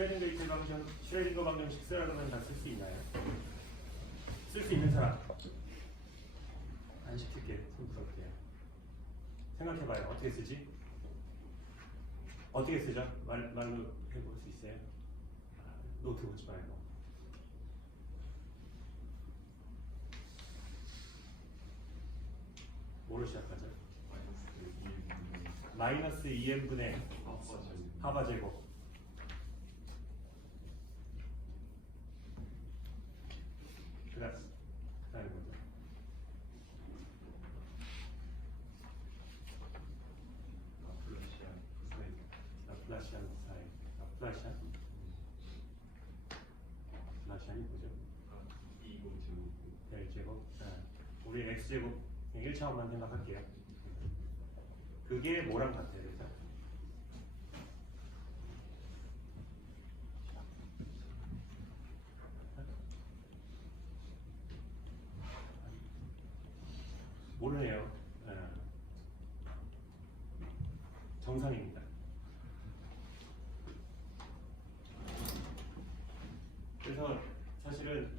슈레딩거 방정식 쓰라면 다 쓸 수 있나요? 쓸 수 있는 사람. 안 시킬게. 손 풀어볼게요. 생각해봐요. 어떻게 쓰지? 어떻게 쓰죠? 말로 해볼 수 있어요? 노트 보지 말고. 뭐로 시작하죠? 마이너스 2n분의 하바제곱. 그다음에 뭐죠? 라플라시안 사이. 라플라시안? 라플라시안이 뭐죠? 1제곱. 우리 x제곱 1차원만 생각할게요. 그게 뭐랑 같아요? 그죠? 모르네요. 정상입니다. 그래서 사실은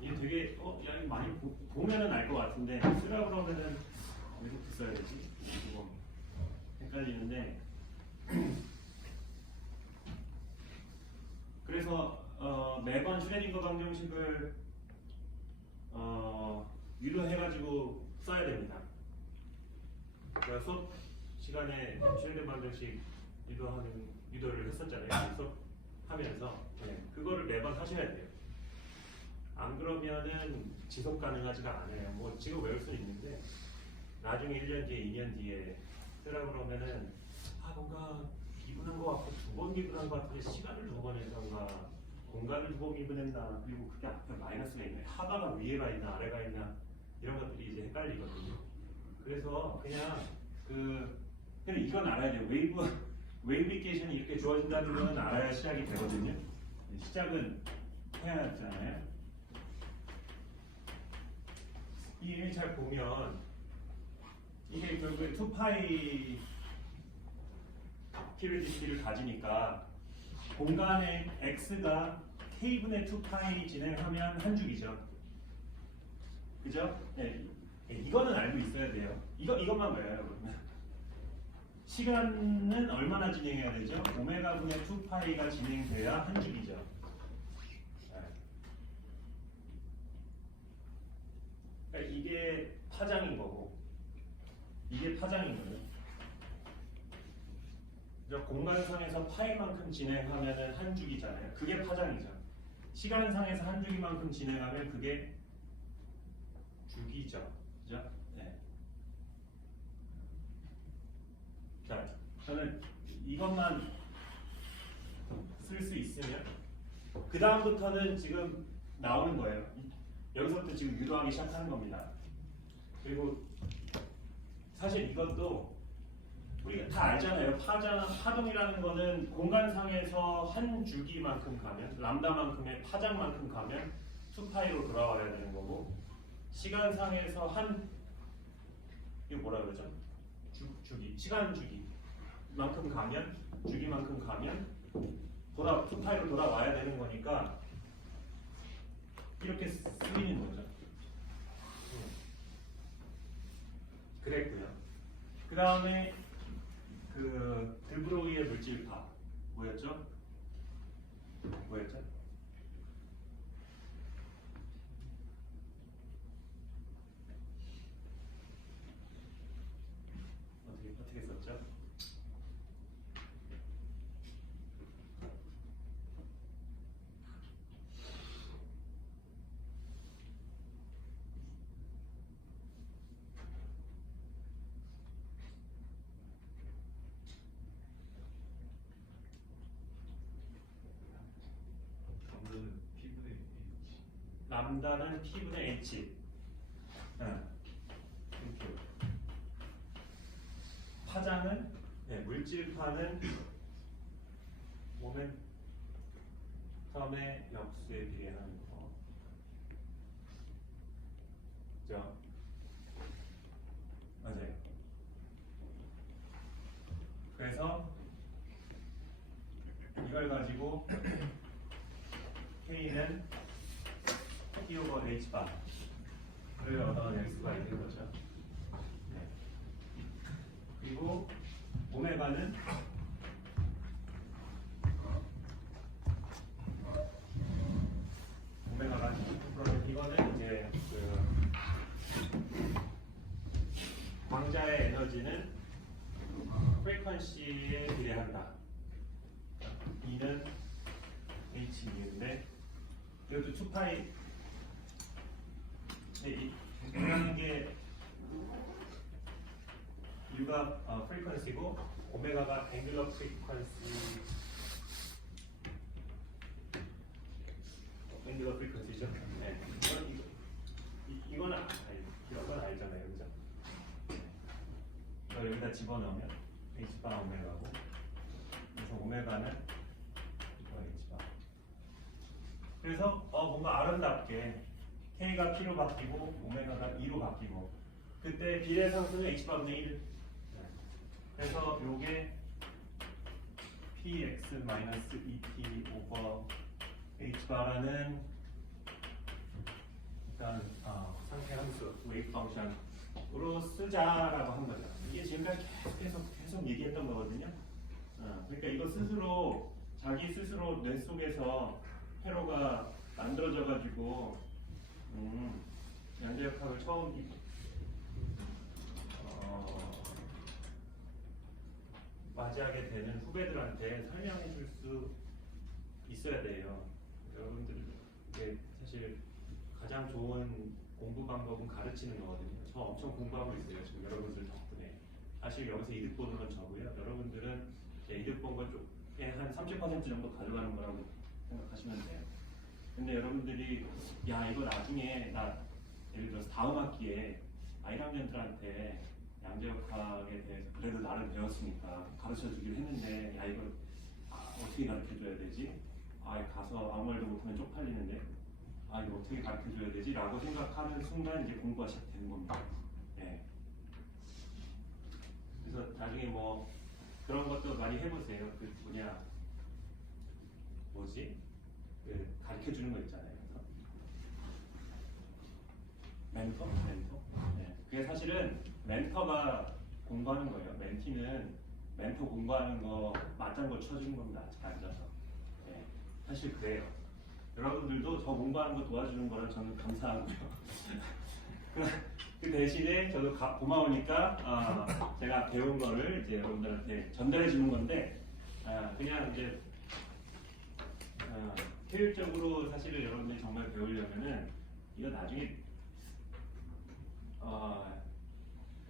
이게 되게 야 이거 많이 보면은 알 것 같은데 쓰라 그러면은 어디부터 써야 되지? 이거 헷갈리는데 그래서 매번 슈레딩거 방정식을 유도해가지고 써야 됩니다. 제가 수업 시간에 슈레딩거 방정식 유도를 했었잖아요. 수업하면서 그거를 매번 하셔야 돼요. 안 그러면은 지속 가능하지가 않아요. 뭐 지금 외울 수는 있는데 나중에 1년 뒤에 2년 뒤에 쓰라 그러면은 뭔가 미분한 것 같고 2번 미분한 것 같은데 시간을 2번 해서인가 공간을 2번 미분했나 그리고 그게 앞에 마이너스가 있네 하바가 위에가 있나 아래가 있나 이런 것들이 이제 헷갈리거든요. 그래서 그냥 이건 알아야 돼요. 웨이브 이퀘이션이 이렇게 주어진다는 건 알아야 시작이 되거든요. 시작은 해야 하잖아요. 이게 잘 보면 이게 결국에 2파이 큐비디티를 가지니까 공간에 x가 k분의 2파이 진행하면 한 주기죠. 그죠? 네. 이거는 알고 있어야 돼요. 이것만 외워요. 그러면 시간은 얼마나 진행해야 되죠? 오메가분의 2파이가 진행돼야 한 주기죠. 그러니까 이게 파장인 거고 이게 파장인 거예요. 공간상에서 파이만큼 진행하면 한 주기잖아요. 그게 파장이죠. 시간상에서 한 주기만큼 진행하면 그게 주기죠. 그죠? 네. 자, 저는 이것만 쓸 수 있으면 그 다음부터는 지금 나오는 거예요. 여기서부터 지금 유도하기 시작하는 겁니다. 그리고 사실 이것도 우리가 다 알잖아요. 파동이라는 거는 공간상에서 한 주기만큼 가면 람다만큼의 파장만큼 가면 2파이로 돌아와야 되는 거고 시간상에서 이거 뭐라 그러죠? 시간 주기만큼 가면 주기만큼 가면 2파이로 돌아와야 되는 거니까 이렇게 쓰이는 거죠. 그랬고요. 그 다음에 드브로이의 물질파 뭐였죠? 어떻게 썼죠? 람다는 P분의 H. 파장은 물질파는 모멘텀의 역수에 비례하는 거. 그죠? 맞아요. 그래서 이걸 이걸 가지고 K는 T 오버 H 바를 얻어낼 수가 있는 거죠. 네. 그리고 오메가는 오메가가 그러면 이거는 이제 광자의 에너지는 프리퀀시에 비례한다. E는 H인데 이것도 2파이 중요한 게 U가 프리퀀시고 오메가가 앵글러 프리퀀시 앵글러 프리퀀시죠. 네. 이거는 이런 건 알잖아요, 그죠? 이걸 여기다 집어넣으면 H 바 오메가고, 그래서 오메가는 H 바. 그래서 뭔가 아름답게 K가 P로 바뀌고 오메가가 E로 바뀌고, 그때 비례 상수는 H 바분의 1. 그래서 요게 Px-ET 오버 H 바라는 일단 상태 함수 웨이브 펑션으로 쓰자라고 한 거죠. 이게 지금까지 계속 얘기했던 거거든요. 그러니까 이거 스스로 자기 스스로 뇌 속에서 회로가 만들어져 가지고 양자역학을 처음 맞이하게 되는 후배들한테 설명해 줄 수 있어야 돼요. 여러분들 사실 가장 좋은 공부 방법은 가르치는 거거든요. 저 엄청 공부하고 있어요. 지금 여러분들 덕분에. 사실 여기서 이득 보는 건 저고요. 여러분들은 이득 본 것 쪽에 한 30% 정도 가져가는 거라고 생각하시면 돼요. 근데 여러분들이 야 이거 나중에 나 예를 들어서 다음 학기에 1학년들한테 양자역학에 대해서 그래도 나름 배웠으니까 가르쳐 주긴 했는데 야 이거 어떻게 가르쳐 줘야 되지? 가서 아무 말도 못하면 쪽팔리는데 이거 어떻게 가르쳐 줘야 되지? 라고 생각하는 순간 이제 공부가 시작되는 겁니다. 네. 그래서 나중에 뭐 그런 것도 많이 해보세요. 가르쳐 주는 거 있잖아요. 멘토? 네. 그게 사실은 멘토가 공부하는 거예요. 멘티는 멘토 공부하는 거 맞장구 쳐주는 겁니다. 앉아서. 네. 사실 그래요. 여러분들도 저 공부하는 거 도와주는 거라 저는 감사하고요. 그 대신에 저도 고마우니까 제가 배운 거를 이제 여러분들한테 전달해 주는 건데 그냥 이제 효율적으로 사실은 여러분들이 정말 배우려면은 이거 나중에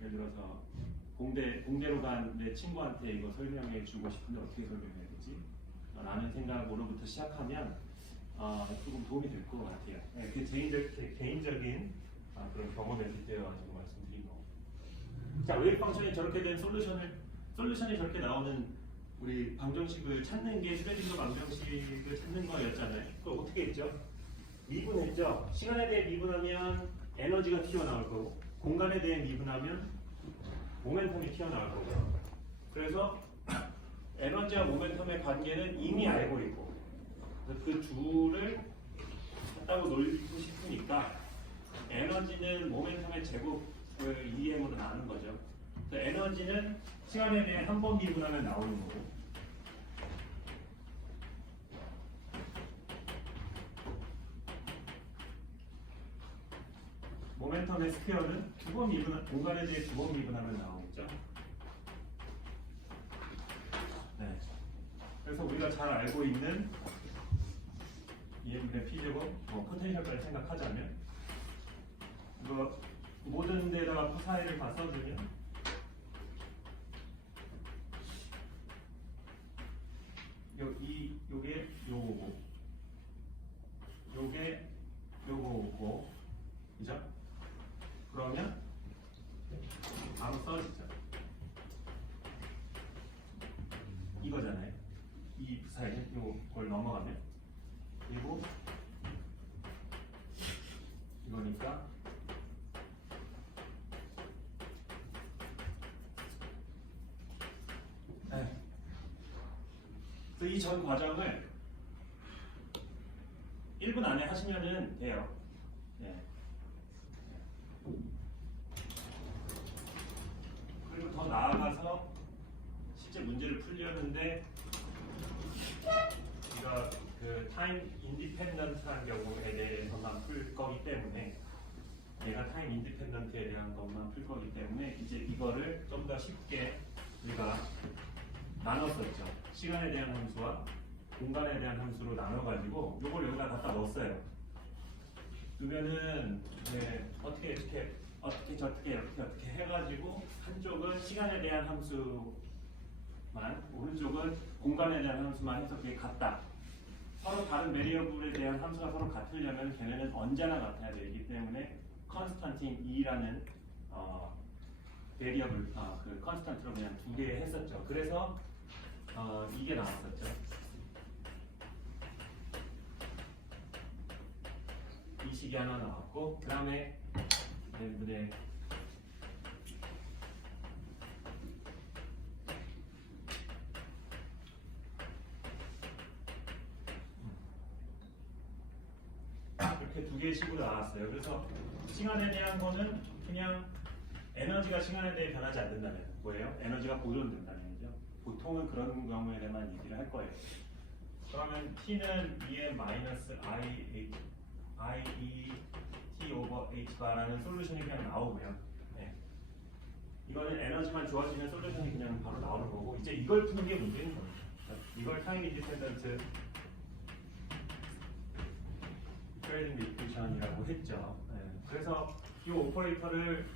예를 들어서 공대로 간 내 친구한테 이거 설명해 주고 싶은데 어떻게 설명해야 되지? 라는 생각으로부터 시작하면 조금 도움이 될 것 같아요. 네, 그 개인적인 그런 경험에 빗대어가지고 말씀드리고. 자, 웨이브 펑션이 저렇게 된 솔루션이 저렇게 나오는 우리 방정식을 찾는 게 슈레딩거 방정식을 찾는 거였잖아요. 그걸 어떻게 했죠? 미분했죠. 시간에 대해 미분하면 에너지가 튀어나올 거고, 공간에 대해 미분하면 모멘텀이 튀어나올 거고요. 그래서 에너지와 모멘텀의 관계는 이미 알고 있고, 그 둘을 갖다고 놀리고 싶으니까 에너지는 모멘텀의 제곱을 EM으로 나누는 거죠. 그래서 에너지는 시간에 대해 한 번 미분하면 나오는 거고, 모멘텀의 스퀘어는 공간에 대해 두 번 미분하면 나오겠죠. 네. 그래서 우리가 잘 알고 있는 EM분의 P제곱, 포텐셜까지 생각하자면 이거 모든 데다가 푸사이를 다 써주면 요게 요거고, 요게 요거고, 그죠? 그러면 바로 써지죠. 이거잖아요. 이 푸사이는 요걸 넘어가면 그리고 이거니까 그래서 이 전 과정을 1분 안에 하시면은 돼요. 네. 그리고 더 나아가서 실제 문제를 풀려는데 우리가 그 타임 인디펜던트한 경우에 대해서만 풀 거기 때문에 얘가 타임 인디펜던트에 대한 것만 풀 거기 때문에 이제 이거를 좀 더 쉽게 우리가 나눴었죠. 시간에 대한 함수와 공간에 대한 함수로 나눠가지고 이걸 여기다 갖다 넣었어요. 그러면은 네, 어떻게 어떻게 해가지고 한쪽은 시간에 대한 함수만, 오른쪽은 공간에 대한 함수만 해서 그게 같다. 서로 다른 베리어블에 대한 함수가 서로 같으려면 걔네는 언제나 같아야 되기 때문에 컨스탄틴 E라는 베리어블 그 컨스탄트로 그냥 두 개 했었죠. 그래서 이게 나왔었죠. 이 식이 하나 나왔고, 그 다음에 문제 이렇게 두 개의 식으로 나왔어요. 그래서 시간에 대한 거는 그냥 에너지가 시간에 대해 변하지 않는다면 뭐예요? 에너지가 보존된다면이죠. 보통은 그런 경우에만 얘기를 할 거예요. 그러면 T는 E의 마이너스 I E T 오버 H 바라는 솔루션이 그냥 나오고요. 네. 이거는 에너지만 좋아지면 솔루션이 그냥 바로 나오는 거고, 이제 이걸 푸는 게 문제인 거예요. 이걸 타임 인디펜던트 트레이딩 이퀘이션이라고 했죠. 네. 그래서 이 오퍼레이터를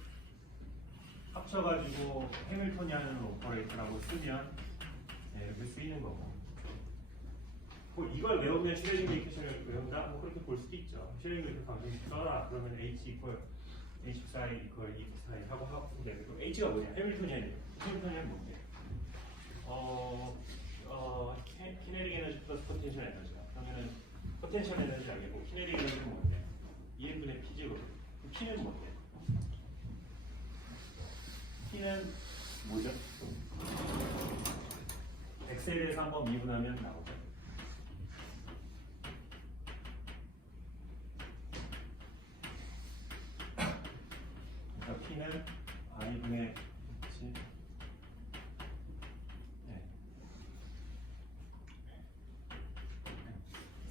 합쳐가지고 해밀토니안 오퍼레이터라고 쓰면 네, 이렇게 쓰이는 거고. 뭐 이걸 외우면 슈레딩거 이퀘이션을 외운다? 뭐 그렇게 볼 수도 있죠. 슈레딩거 이퀘이션 방식 써라. 그러면 H 이퀄 H 사이 이퀄 E 사이 하고 되고, H가 뭐냐? 해밀토니안이에요. 해밀토니안 뭔데? 키네틱 에너지 플러스 포텐셜 에너지가. 그러면은 포텐셜 에너지 아니고 키네틱 에너지는 뭔데? EM분의 P제곱. P는 뭔데? P는 뭐죠? 엑셀에서 한번 미분하면 나오죠. 그러니까 P는 I분의 H. 네.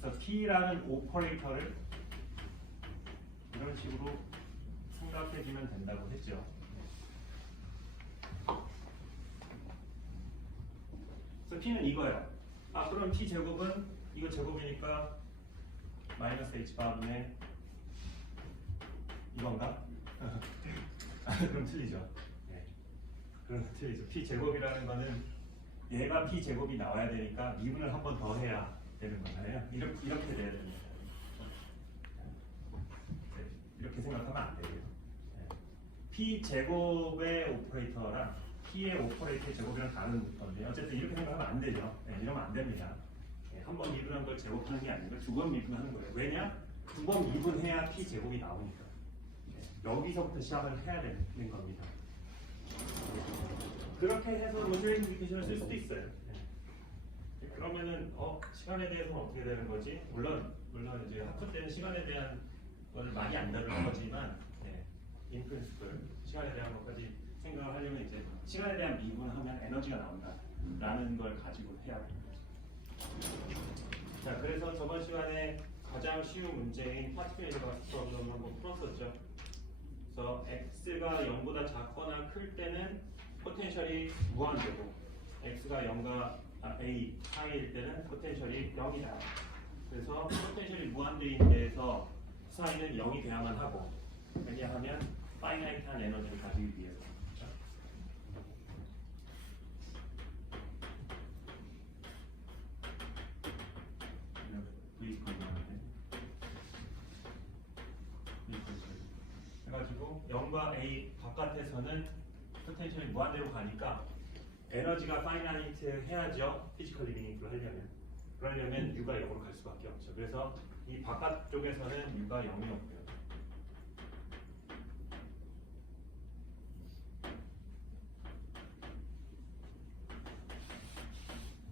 그래서 P라는 오퍼레이터를 이런 식으로 생각해주면 된다고 했죠. 그래서 P는 이거예요. 그럼 P 제곱은 이거 제곱이니까 마이너스 H 바분의 이건가? 그럼 틀리죠. 네. 그럼 틀리죠. P 제곱이라는 거는 얘가 P 제곱이 나와야 되니까 미분을 한 번 더 해야 되는 거잖아요. 이렇게 돼야 됩니다. 네. 이렇게 생각하면 안 돼요. 네. P 제곱의 오퍼레이터랑 P의 오퍼레이터의 제곱이랑 다른 건데, 어쨌든 이렇게 생각하면 안 되죠. 네, 이러면 안 됩니다. 네, 한 번 미분한 걸 제곱하는 게 아니고 두 번 미분하는 거예요. 왜냐? 두 번 미분해야 P 제곱이 나오니까. 네, 여기서부터 시작을 해야 되는 겁니다. 그렇게 해서 로테이션 인디케이션을 쓸 수도 있어요. 네. 그러면은 시간에 대해서는 어떻게 되는 거지? 물론 이제 학교 때는 시간에 대한 걸 많이 안 다룰 거지만, 네, 인 프린시플 시간에 대한 것까지 생각을 하려면 이제 시간에 대한 미분하면 에너지가 나온다라는 걸 가지고 해야 됩니다. 자, 그래서 저번 시간에 가장 쉬운 문제인 파티클 인버스 프로블럼 한번 풀었었죠. 그래서 x가 0보다 작거나 클 때는 포텐셜이 무한되고, x가 0과 a 사이일 때는 포텐셜이 0이다. 그래서 포텐셜이 무한대인 데에서 사이는 0이 돼야만 하고, 왜냐하면 파이나이트한 에너지를 가지기 위해서. 해가지고 0과 a 바깥에서는 포텐셜이 무한대로 가니까 에너지가 파이나이트 해야죠. 피지컬 리미닝을 하려면. 그러려면 U가 0으로 갈 수밖에 없죠. 그래서 이 바깥쪽에서는 U가 0이 없고요.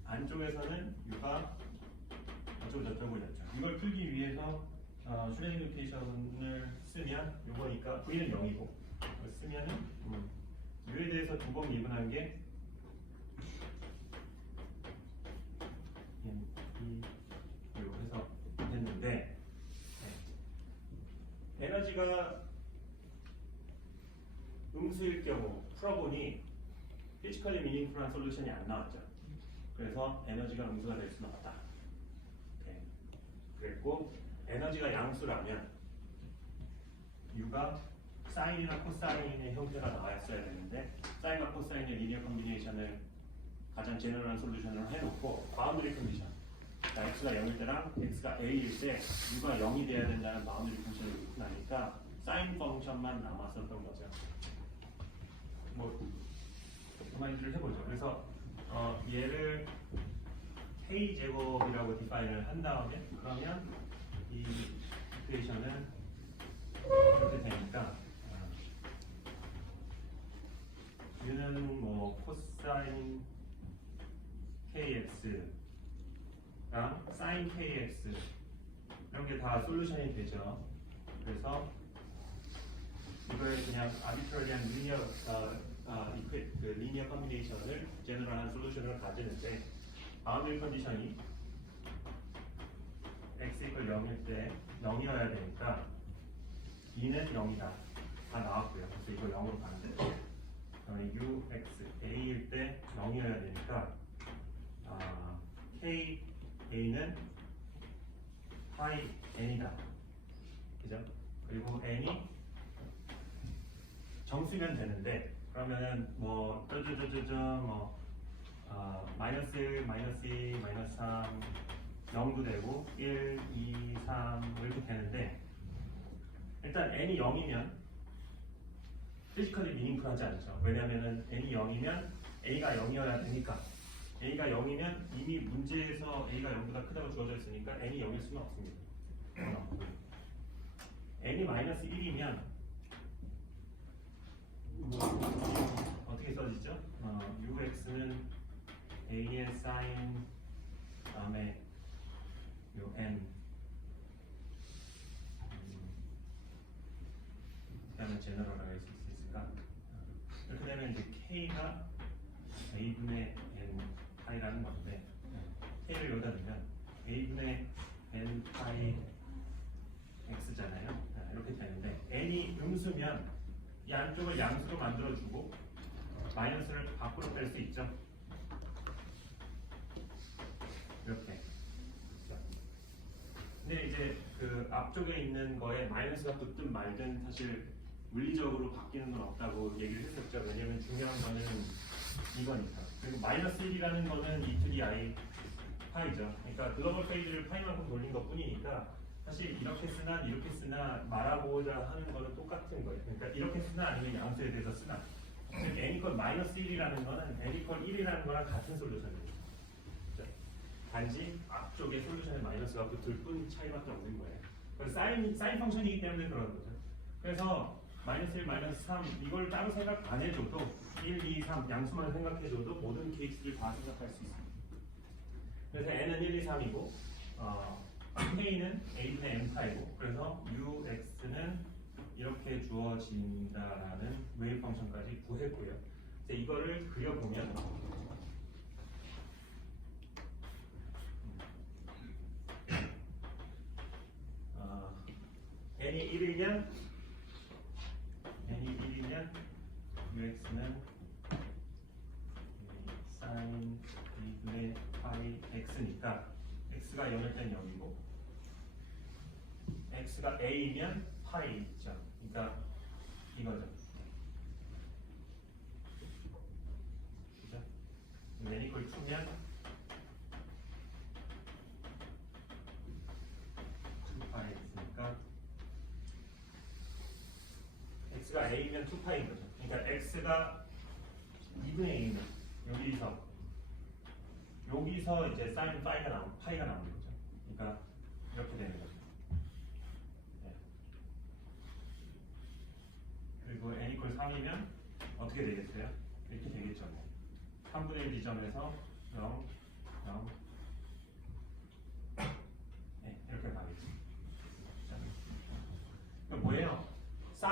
안쪽에 이쪽에서는 U가 어쩌고 저쩌고 이랬죠. 이걸 풀기 위해서 슈레딩 노테이션을 쓰면 이거니까 V는 0이고 쓰면은 U에 대해서 두 번 미분한 게 NPU 해서 됐는데 에너지가 음수일 경우 풀어보니 피지컬리 미닝풀한 솔루션이 안 나왔죠. 그래서 에너지가 음수가 될 수는 없다. 네. 그랬고 에너지가 양수라면 U가 사인이나 코사인의 형태가 나왔어야 되는데 사인과 코사인의 리니어 컨비네이션을 가장 제너럴한 솔루션으로 해놓고 바운드리 컨디션 x가 0일 때랑 x가 a일 때 U가 0이 돼야 된다는 바운드리 컨디션을 놓고 나니까 사인 펑션만 남았었던 거죠. 뭐 그만들 해보죠. 그래서 얘를 k 제곱이라고 디파인을 한 다음에 그러면 이 이퀘이션은 이렇게 되니까 U는 뭐 코사인 kx랑 사인 kx 이런 게 다 솔루션이 되죠. 그래서 이걸 그냥 아비트러리한 리니어 컨비네이션을 제너럴한 솔루션을 가지는데 바운드리 컨디션이 x equal 0일 때 0이어야 되니까 2는 0이다 다 나왔고요. 그래서 이걸 0으로 가는데 ux a일 때 0이어야 되니까 k a는 파이 n이다. 그죠? 그리고 n이 정수면 되는데 그러면은 뭐 마이너스 1, 마이너스 2, 마이너스 3 0도 되고 1, 2, 3 이렇게 되는데 일단 n이 0이면 피지컬리 미닝풀하지 않죠. 왜냐면은 n이 0이면 a가 0이어야 되니까 a가 0이면 이미 문제에서 a가 0보다 크다고 주어져 있으니까 n이 0일 수는 없습니다. n이 마이너스 1이면 어떻게 써지죠? ux는 a의 사인 다음에 요 n 그다음에 제너럴하게 할 수 있을까? 이렇게 되면 이제 k가 a분의 n 파이라는 건데 k를 여기다 넣으면 a분의 n 파이 x잖아요. 이렇게 되는데 n이 음수면 이 안쪽을 양수로 만들어주고 마이너스를 밖으로 뺄 수 있죠. 이렇게. 근데 이제 그 앞쪽에 있는 거에 마이너스가 붙든 말든 사실 물리적으로 바뀌는 건 없다고 얘기를 했었죠. 왜냐면 중요한 거는 이거니까. 그리고 마이너스 1이라는 거는 2-i 파이죠. 그러니까 글로벌 페이지를 파이만큼 돌린 것 뿐이니까 사실 이렇게 쓰나 이렇게 쓰나 말하고자 하는 거는 똑같은 거예요. 그러니까 이렇게 쓰나 아니면 양수에 대해서 쓰나. 즉 n 이퀄 마이너스 1이라는 거는 n 이퀄 1이라는 거랑 같은 솔루션입니다. 단지 앞쪽에 솔루션에 마이너스가 붙을 뿐 차이밖에 없는 거예요. 그래서 사인 펑션이기 때문에 그런 거죠. 그래서 마이너스 1, 마이너스 3 이걸 따로 생각 안 해줘도 1, 2, 3 양수만 생각해줘도 모든 케이스를 다 생각할 수 있습니다. 그래서 n은 1, 2, 3이고 k는 a분의 n파이고 그래서 ux는 이렇게 주어진다라는 웨이브 펑션까지 구했고요. 이제 이거를 그려보면 n이 1이면 ux는 sin a분의 파이 x니까 x가 0일 땐 0이고 x가 a이면 파이 있죠. 그러니까 이거죠. 그죠? n 이퀄 2면 2파이 x니까 x가 a면 2파이인 거죠. 그러니까 x가 2분의 a면 여기서 이제 사인 파이가 나오는 거죠. 그러니까 이렇게 되는 거죠. 네. 그리고 n 이퀄 3이면 어떻게 되겠어요? 이렇게 되겠죠. 3분의 1 지점에서 0, 0,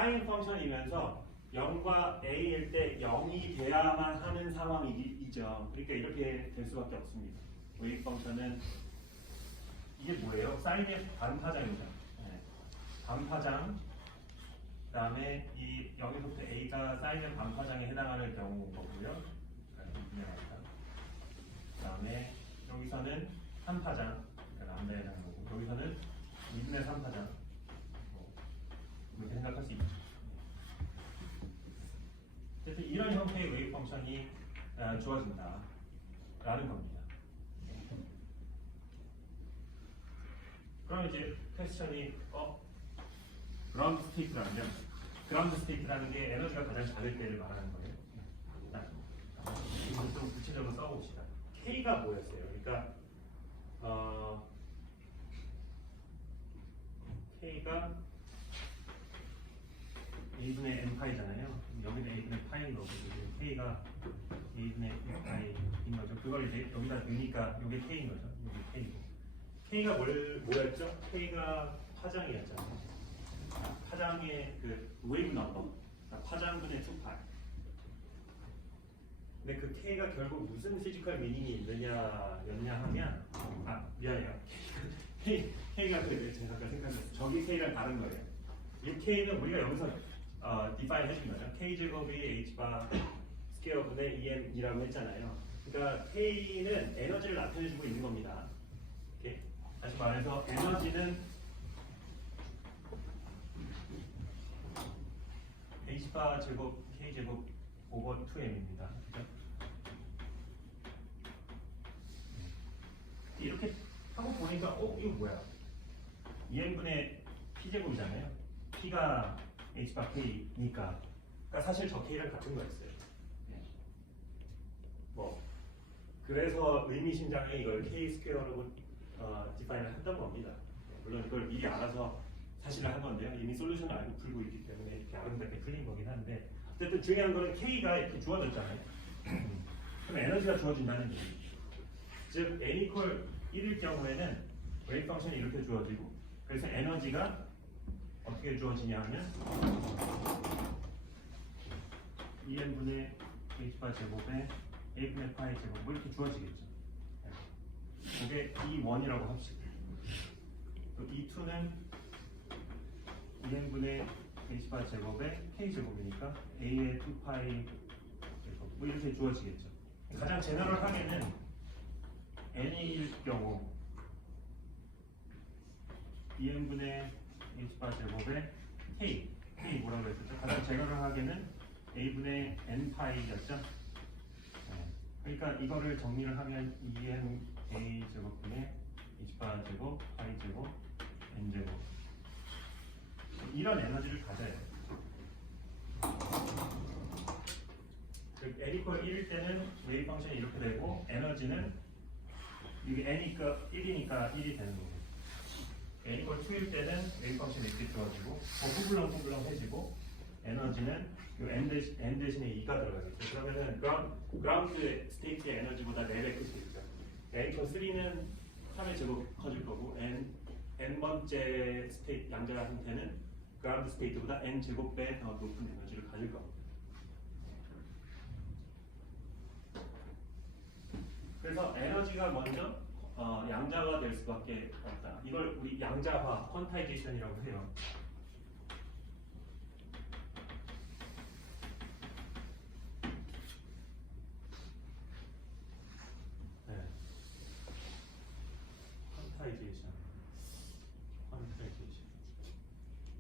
sin 펑션이면서 0과 a일 때 0이 돼야만 하는 상황이죠. 그러니까 이렇게 될 수밖에 없습니다. 웨이브 펑션은 이게 뭐예요? 사인의 반파장이죠. 네. 반파장. 그다음에 이 0에서부터 a가 사인의 반파장에 해당하는 경우인 거고요. 그다음에 여기서는 3파장, 그러니까 람다에 해당하는 거고, 여기서는 2분의 3파장. 이렇게 생각할 수 있죠. 그래서 이런 형태의 웨이브 펑션이 주어진다라는 겁니다. 그럼 이제 퀘스천이 그라운드 스테이트라면 그라운드 스테이트라는 게 에너지가 가장 작을 때를 말하는 거예요. 이걸 좀 구체적으로 써봅시다. K가 뭐였어요? 그러니까 K가 A분의 N파이잖아요. 여기는 A분의 파인 거고 K가 A분의 N파이인 거죠. 그걸 이제 여기다 넣으니까 이게 K인 거죠. 여기 K고. K가 뭐였죠? K가 파장이었잖아요. 파장의 그 웨이브 넘버, 파장분의 2파이. 근데 그 K가 결국 무슨 피지컬 미닝이 있느냐였냐 하면 미안해요. K가 그 제가 아까 생각했어요. 저기 K랑 다른 거예요. 이 K는 우리가 여기서 디파인 해준 거죠. K 제곱이 H바 스퀘어 분의 EM이라고 했잖아요. 그러니까 K는 에너지를 나타내주고 있는 겁니다. 오케이? 다시 말해서 에너지는 H바 제곱 K 제곱 오버 2M입니다. 그죠? 이렇게 하고 보니까 이거 뭐야? 2M분의 P 제곱이잖아요. P가 H바 K니까 그러니까 사실 저 K랑 같은 거였어요. 그래서 의미심장에 이걸 K 스퀘어로 디파인을 했던 겁니다. 물론 이걸 미리 알아서 사실을 한 건데요. 이미 솔루션을 알고 풀고 있기 때문에 이렇게 아름답게 풀린 거긴 한데 어쨌든 중요한 거는 K가 이렇게 주어졌잖아요. 그럼 에너지가 주어진다는 얘기죠. 즉 n equal 1일 경우에는 웨이브 펑션이 이렇게 주어지고 그래서 에너지가 어떻게 주어지냐 하면 2n분의 h바 제곱에 a분의 파이 제곱 뭐 이렇게 주어지겠죠. 이게 E1이라고 합시다. 또 E2는 2n분의 h바 제곱에 k 제곱이니까 a의 2파이 제곱 뭐 이렇게 주어지겠죠. 가장 제너럴하게는 n일 경우 2n분의 h바 제곱에 k 뭐라고 했었죠? 가장 제너럴하게는 a분의 n파이였죠. 그러니까 이거를 정리를 하면 2n a 제곱분의 h바 제곱 파이 제곱 n 제곱 이런 에너지를 가져야 돼요. 즉 n equal 1일 때는 웨이브 펑션이 이렇게 되고 에너지는 이게 n이니까 1이니까 1이 되는 거고 n equal 2일 때는 웨이브 펑션이 이렇게 주어지고 후불렁후불렁해지고 에너지는 n 대신에 2가 들어가겠죠. 그러면은 그라운드 스테이트의 에너지보다 4배 클 수 있죠. n equal 3는 3의 제곱 커질 거고 n번째 스테이트 양자 상태는 그라운드 스테이트보다 n 제곱배 더 높은 에너지를 가질 겁니다. 그래서 에너지가 먼저 양자가 될 수밖에 없다. 이걸 우리 양자화, 퀀타이제이션이라고 해요.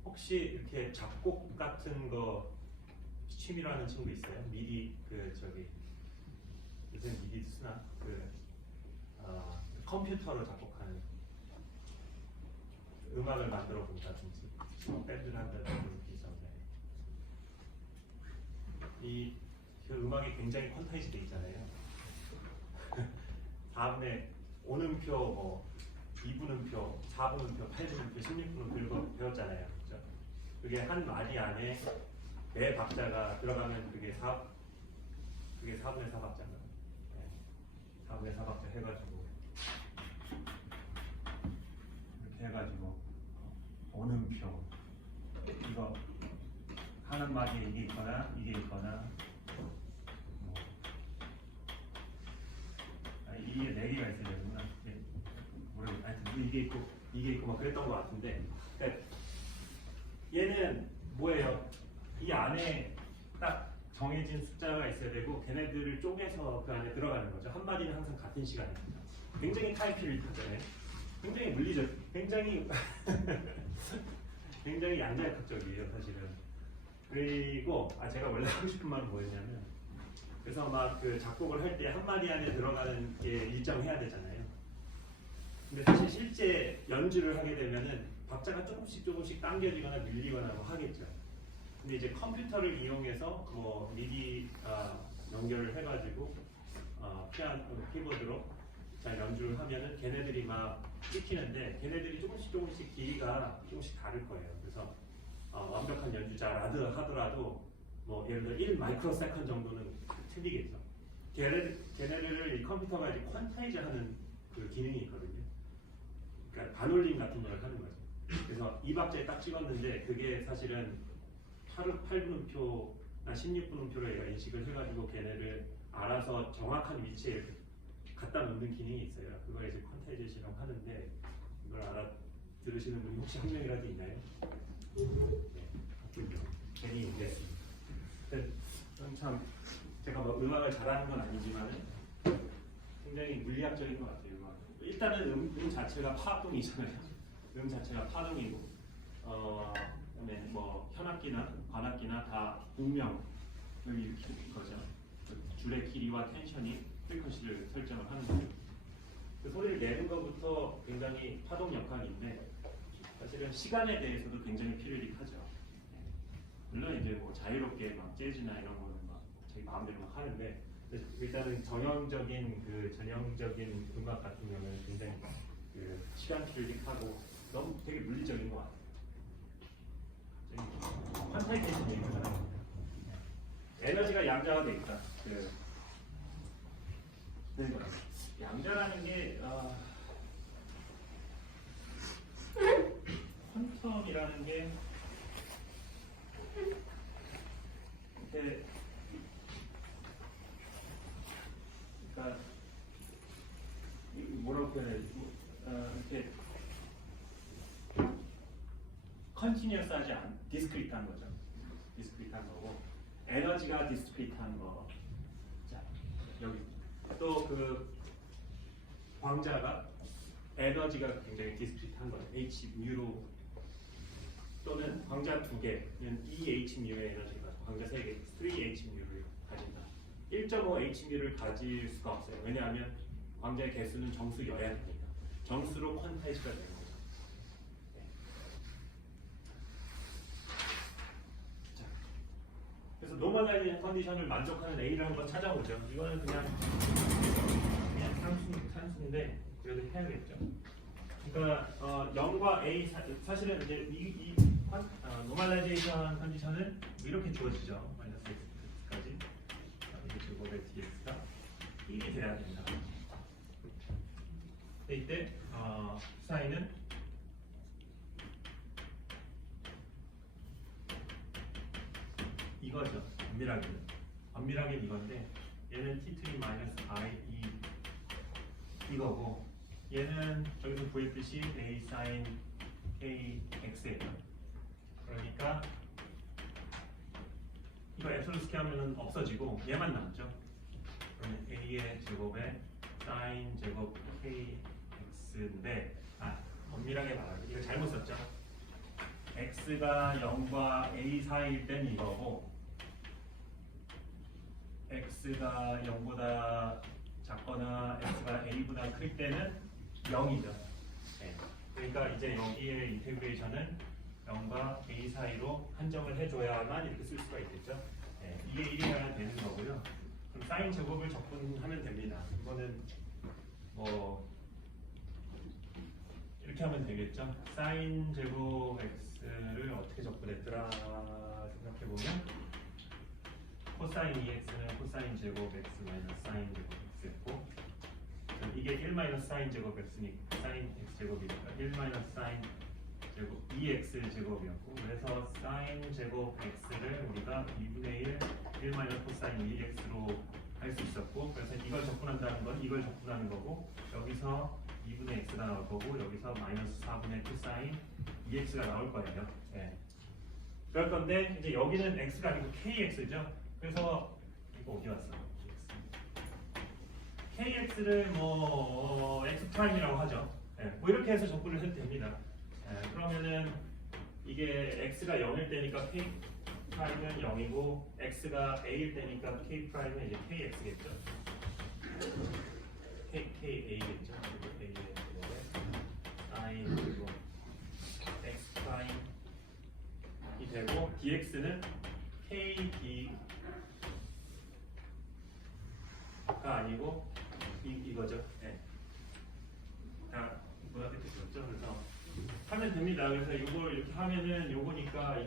혹시 이렇게 작곡 같은 거 취미로 하는 친구 있어요? 미디 요새 미디 쓰나 컴퓨터로 작곡하는 음악을 만들어 본다든지 밴드를 한다든지 있었는데 그 음악이 굉장히 퀀타이즈 돼 있잖아요. 4분의 5는표 2분음표, 4분음표, 8분음표, 16분음표 이런 거 배웠잖아요. 그죠? 그게 한 마디 안에 매 박자가 들어가면 그게 4분의 4박자가 4분의 4박자 해가지고 이렇게 해가지고 오는표 이거 마디에 이게 있거나 이게 있거나 뭐. 이게 4개가 있어야 되구나. 모르겠. 하여튼 이게 있고 막 그랬던 것 같은데. 그러니까 얘는 뭐예요? 이 안에 딱 정해진 숫자가 있어야 되고 걔네들을 쪼개서 그 안에 들어가는 거죠. 한 마디는 항상 같은 시간입니다. 굉장히 타입이 있잖아요. 굉장히 물리적, 굉장히 굉장히 양자역학적이에요, 사실은. 그리고 제가 원래 하고 싶은 말은 뭐였냐면, 그래서 막 그 작곡을 할 때 한 마디 안에 들어가는 게 일정해야 되잖아요. 근데 사실 실제 연주를 하게 되면은 박자가 조금씩 당겨지거나 밀리거나 뭐 하겠죠. 근데 이제 컴퓨터를 이용해서 뭐 미디 연결을 해가지고 피아노 키보드로 잘 연주를 하면은 걔네들이 막 찍히는데 걔네들이 조금씩 길이가 조금씩 다를 거예요. 그래서 완벽한 연주자라도 하더라도 뭐 예를 들어 1 마이크로 세컨 정도는 틀리겠죠. 걔네들을 이 컴퓨터가 이제 퀀타이즈하는 그 기능이 있거든요. 그러니까 반올림 같은 걸 하는 거죠. 그래서 이 박자에 딱 찍었는데 그게 사실은 8분음표나 16분음표를 얘가 인식을 해가지고 걔네를 알아서 정확한 위치에 이렇게 갖다 놓는 기능이 있어요. 그걸 이제 퀀타이제이션이라고 하는데 이걸 알아들으시는 분이 혹시 한 명이라도 있나요? 네, 없군요. 괜히 얘기했습니다. 참 제가 뭐 음악을 잘하는 건 아니지만 굉장히 물리학적인 것 같아요. 일단은 음 자체가 파동이잖아요. 음 자체가 파동이고 그다음에 뭐 현악기나 관악기나 다 공명을 일으키는 거죠. 줄의 길이와 텐션이 프리퀀시를 설정을 하는 거죠. 그 소리를 내는 것부터 굉장히 파동 역할인데 사실은 시간에 대해서도 굉장히 필요하죠. 물론 이제 뭐 자유롭게 막 재즈나 이런 거는 막 자기 마음대로 막 하는데 일단은 전형적인 음악 같은 경우는 굉장히 그 시간 필요하고 너무 되게 물리적인 것 같아요. 퀀타이제이션 얘기잖아요. 에너지가 양자화돼 있다. 양자라는 게 퀀텀이라는 게 이렇게 그러니까 뭐라고 표현해야지? 이렇게 컨티뉴어스하지 않은 디스크리트한 거죠. 디스크리트한 거고 에너지가 디스크리트한 거. 자 여기 또 그 광자가 에너지가 굉장히 디스크리트한 거죠. H 뮤로 또는 광자 2개는 EH 뮤의 에너지가 광자 3개 3H 뮤를 가진다. 1.5 H 뮤를 가질 수가 없어요. 왜냐하면 광자의 개수는 정수여야 됩니다. 정수로 퀀타이즈가 되는 거죠. 네. 자, 그래서 노멀라이징 컨디션을 만족하는 A를 한번 찾아보죠. 이거는 그냥 산수인데 그래도 해야겠죠. 그러니까 0과 A 사실은 이제 이 노멀라이제이션 컨디션은 이렇게 주어지죠. 마이너스 x까지 이게 제곱의 dx가 1이 돼야 된다. 이때 사인은 이거죠. 엄밀하게는 이건데 얘는 t3 i 이거고 얘는 여기서 구했듯이 a sin kx예요. 그러니까 이거 x로 스케하면 없어지고 얘만 남죠. 그러면 a의 제곱에 sin 제곱 kx인데 엄밀하게 말하면 이거 잘못 썼죠. x가 0과 a 사이일 때는 이거고 x가 0보다 작거나 x가 a보다 클 때는 0이죠. 네. 그러니까 이제 여기의 인테그레이션은 0과 a 사이로 한정을 해줘야만 이렇게 쓸 수가 있겠죠. 네. 이게 1이어야 되는 거고요. 그럼 사인 제곱을 적분하면 됩니다. 이거는 뭐 이렇게 하면 되겠죠. 사인 제곱 x를 어떻게 적분했더라 생각해보면 코사인 2x는 코사인 제곱 x 마이너스 사인 제곱 x였고 이게 1 마이너스 사인 제곱 x니까 사인 x 제곱이니까 1 마이너스 사인 제곱 2x 제곱이었고 그래서 sin 제곱 x를 우리가 2분의 1 마이너스 코사인 2x로 할 수 있었고 그래서 이걸 적분한다는 건 이걸 적분하는 거고 여기서 2분의 x가 나올 거고 여기서 마이너스 4분의 코사인 2x가 나올 거예요. 네. 그럴 건데 이제 여기는 x가 아니고 kx죠. 그래서 이거 어디 갔어? kx를 뭐 x 프라임이라고 하죠. 네. 뭐 이렇게 해서 적분을 해도 됩니다. 네. 그러면은 이게 x가 0일 때니까 k 프라임은 0이고 x가 a일 때니까 k 프라임은 이제 kx겠죠. ka겠죠. a의 sin 그리고 x 프라임이 되고 dx는 kd가 아니고 이거죠. 네. 다 뭐가 됐겠죠. 그래서 하면 됩니다. 그래서 이걸 이렇게 하면은 요거니까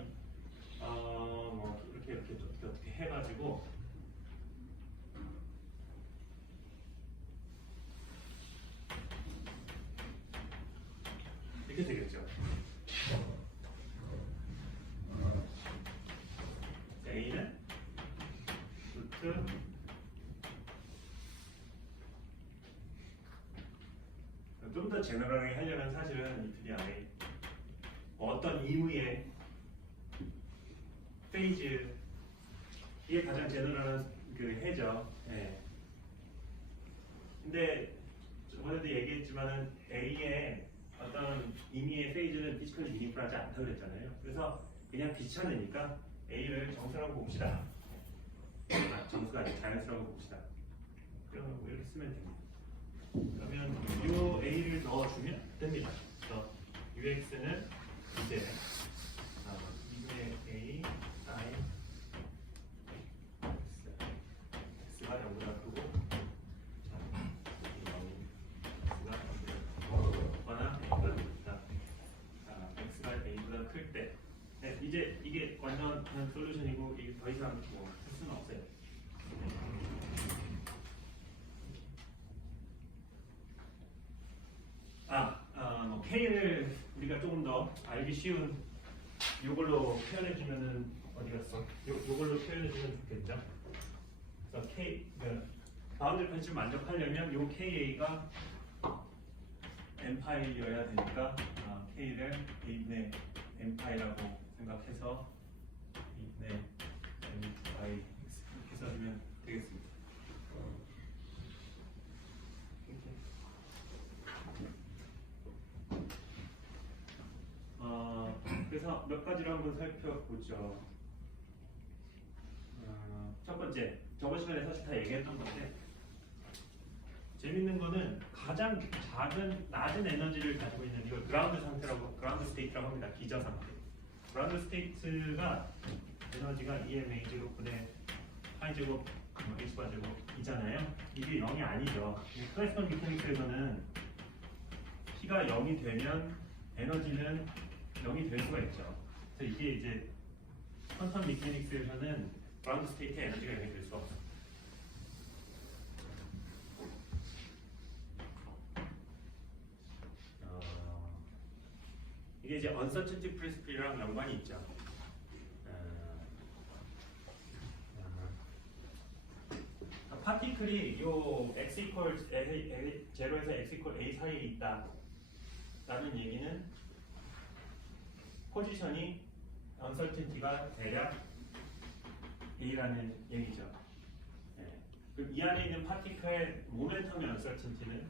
뭐 이렇게 어떻게 해가지고 이렇게 되겠죠. A는 루트 좀 더 제너럴하게 하려면 사실은 이 틀이 안에 어떤 이유의 페이즈 이게 가장 제너럴한 그 해죠. 네. 근데 저번에도 얘기했지만은 A의 어떤 임의의 페이즈는 피지컬리 미니풀하지 않다고 그랬잖아요. 그래서 그냥 귀찮으니까 A를 정수라고 봅시다. 정수가 아니라 자연수라고 봅시다. 그럼 이렇게 쓰면 됩니다. 그러면 이 A를 넣어주면 됩니다. 그래서 UX는 이제 2분의 A sin X가 0보다 크고 X가 0보다 크거나 X가 A보다 클 때 네, 이제 이게 완전 그냥 솔루션이고 이게 더 이상 뭐 할 수는 없어요. 뭐 K를 우리가 조금 더 알기 쉬운 이걸로 표현해주면은 어디 갔어? 요걸로 표현해주면 좋겠죠? 그래서 K 바운드리 컨디션 만족하려면 요 KA가 n파이여야 되니까 K를 A분의 n파이라고 생각해서 A분의 n파이 이렇게 써주면 되겠습니다. 그래서 몇 가지를 한번 살펴보죠. 첫 번째, 저번 시간에 사실 다 얘기했던 건데 재밌는 거는 가장 낮은 에너지를 가지고 있는 이걸 그라운드 스테이트라고 합니다. 기저 상태. 그라운드 스테이트가 에너지가 EMA 제곱분의 파이 제곱 H바 제곱이잖아요. 이게 0이 아니죠. 클래시컬 미케닉스에서는 P가 0이 되면 에너지는 0이 될 수가 있죠. 그래서 이게 이제 퀀텀 미케닉스에서는 그라운드 스테이트의 에너지가 0이 될 수가 없어요. 이게 이제 uncertainty principle이랑 연관이 있죠. 파티클이 요 x equals 제로에서 x equal a 사이에 있다라는 얘기는 포지션이 uncertainty가 대략 a라는 얘기죠. 그럼 이 안에 있는 파티클의 모멘텀의 uncertainty는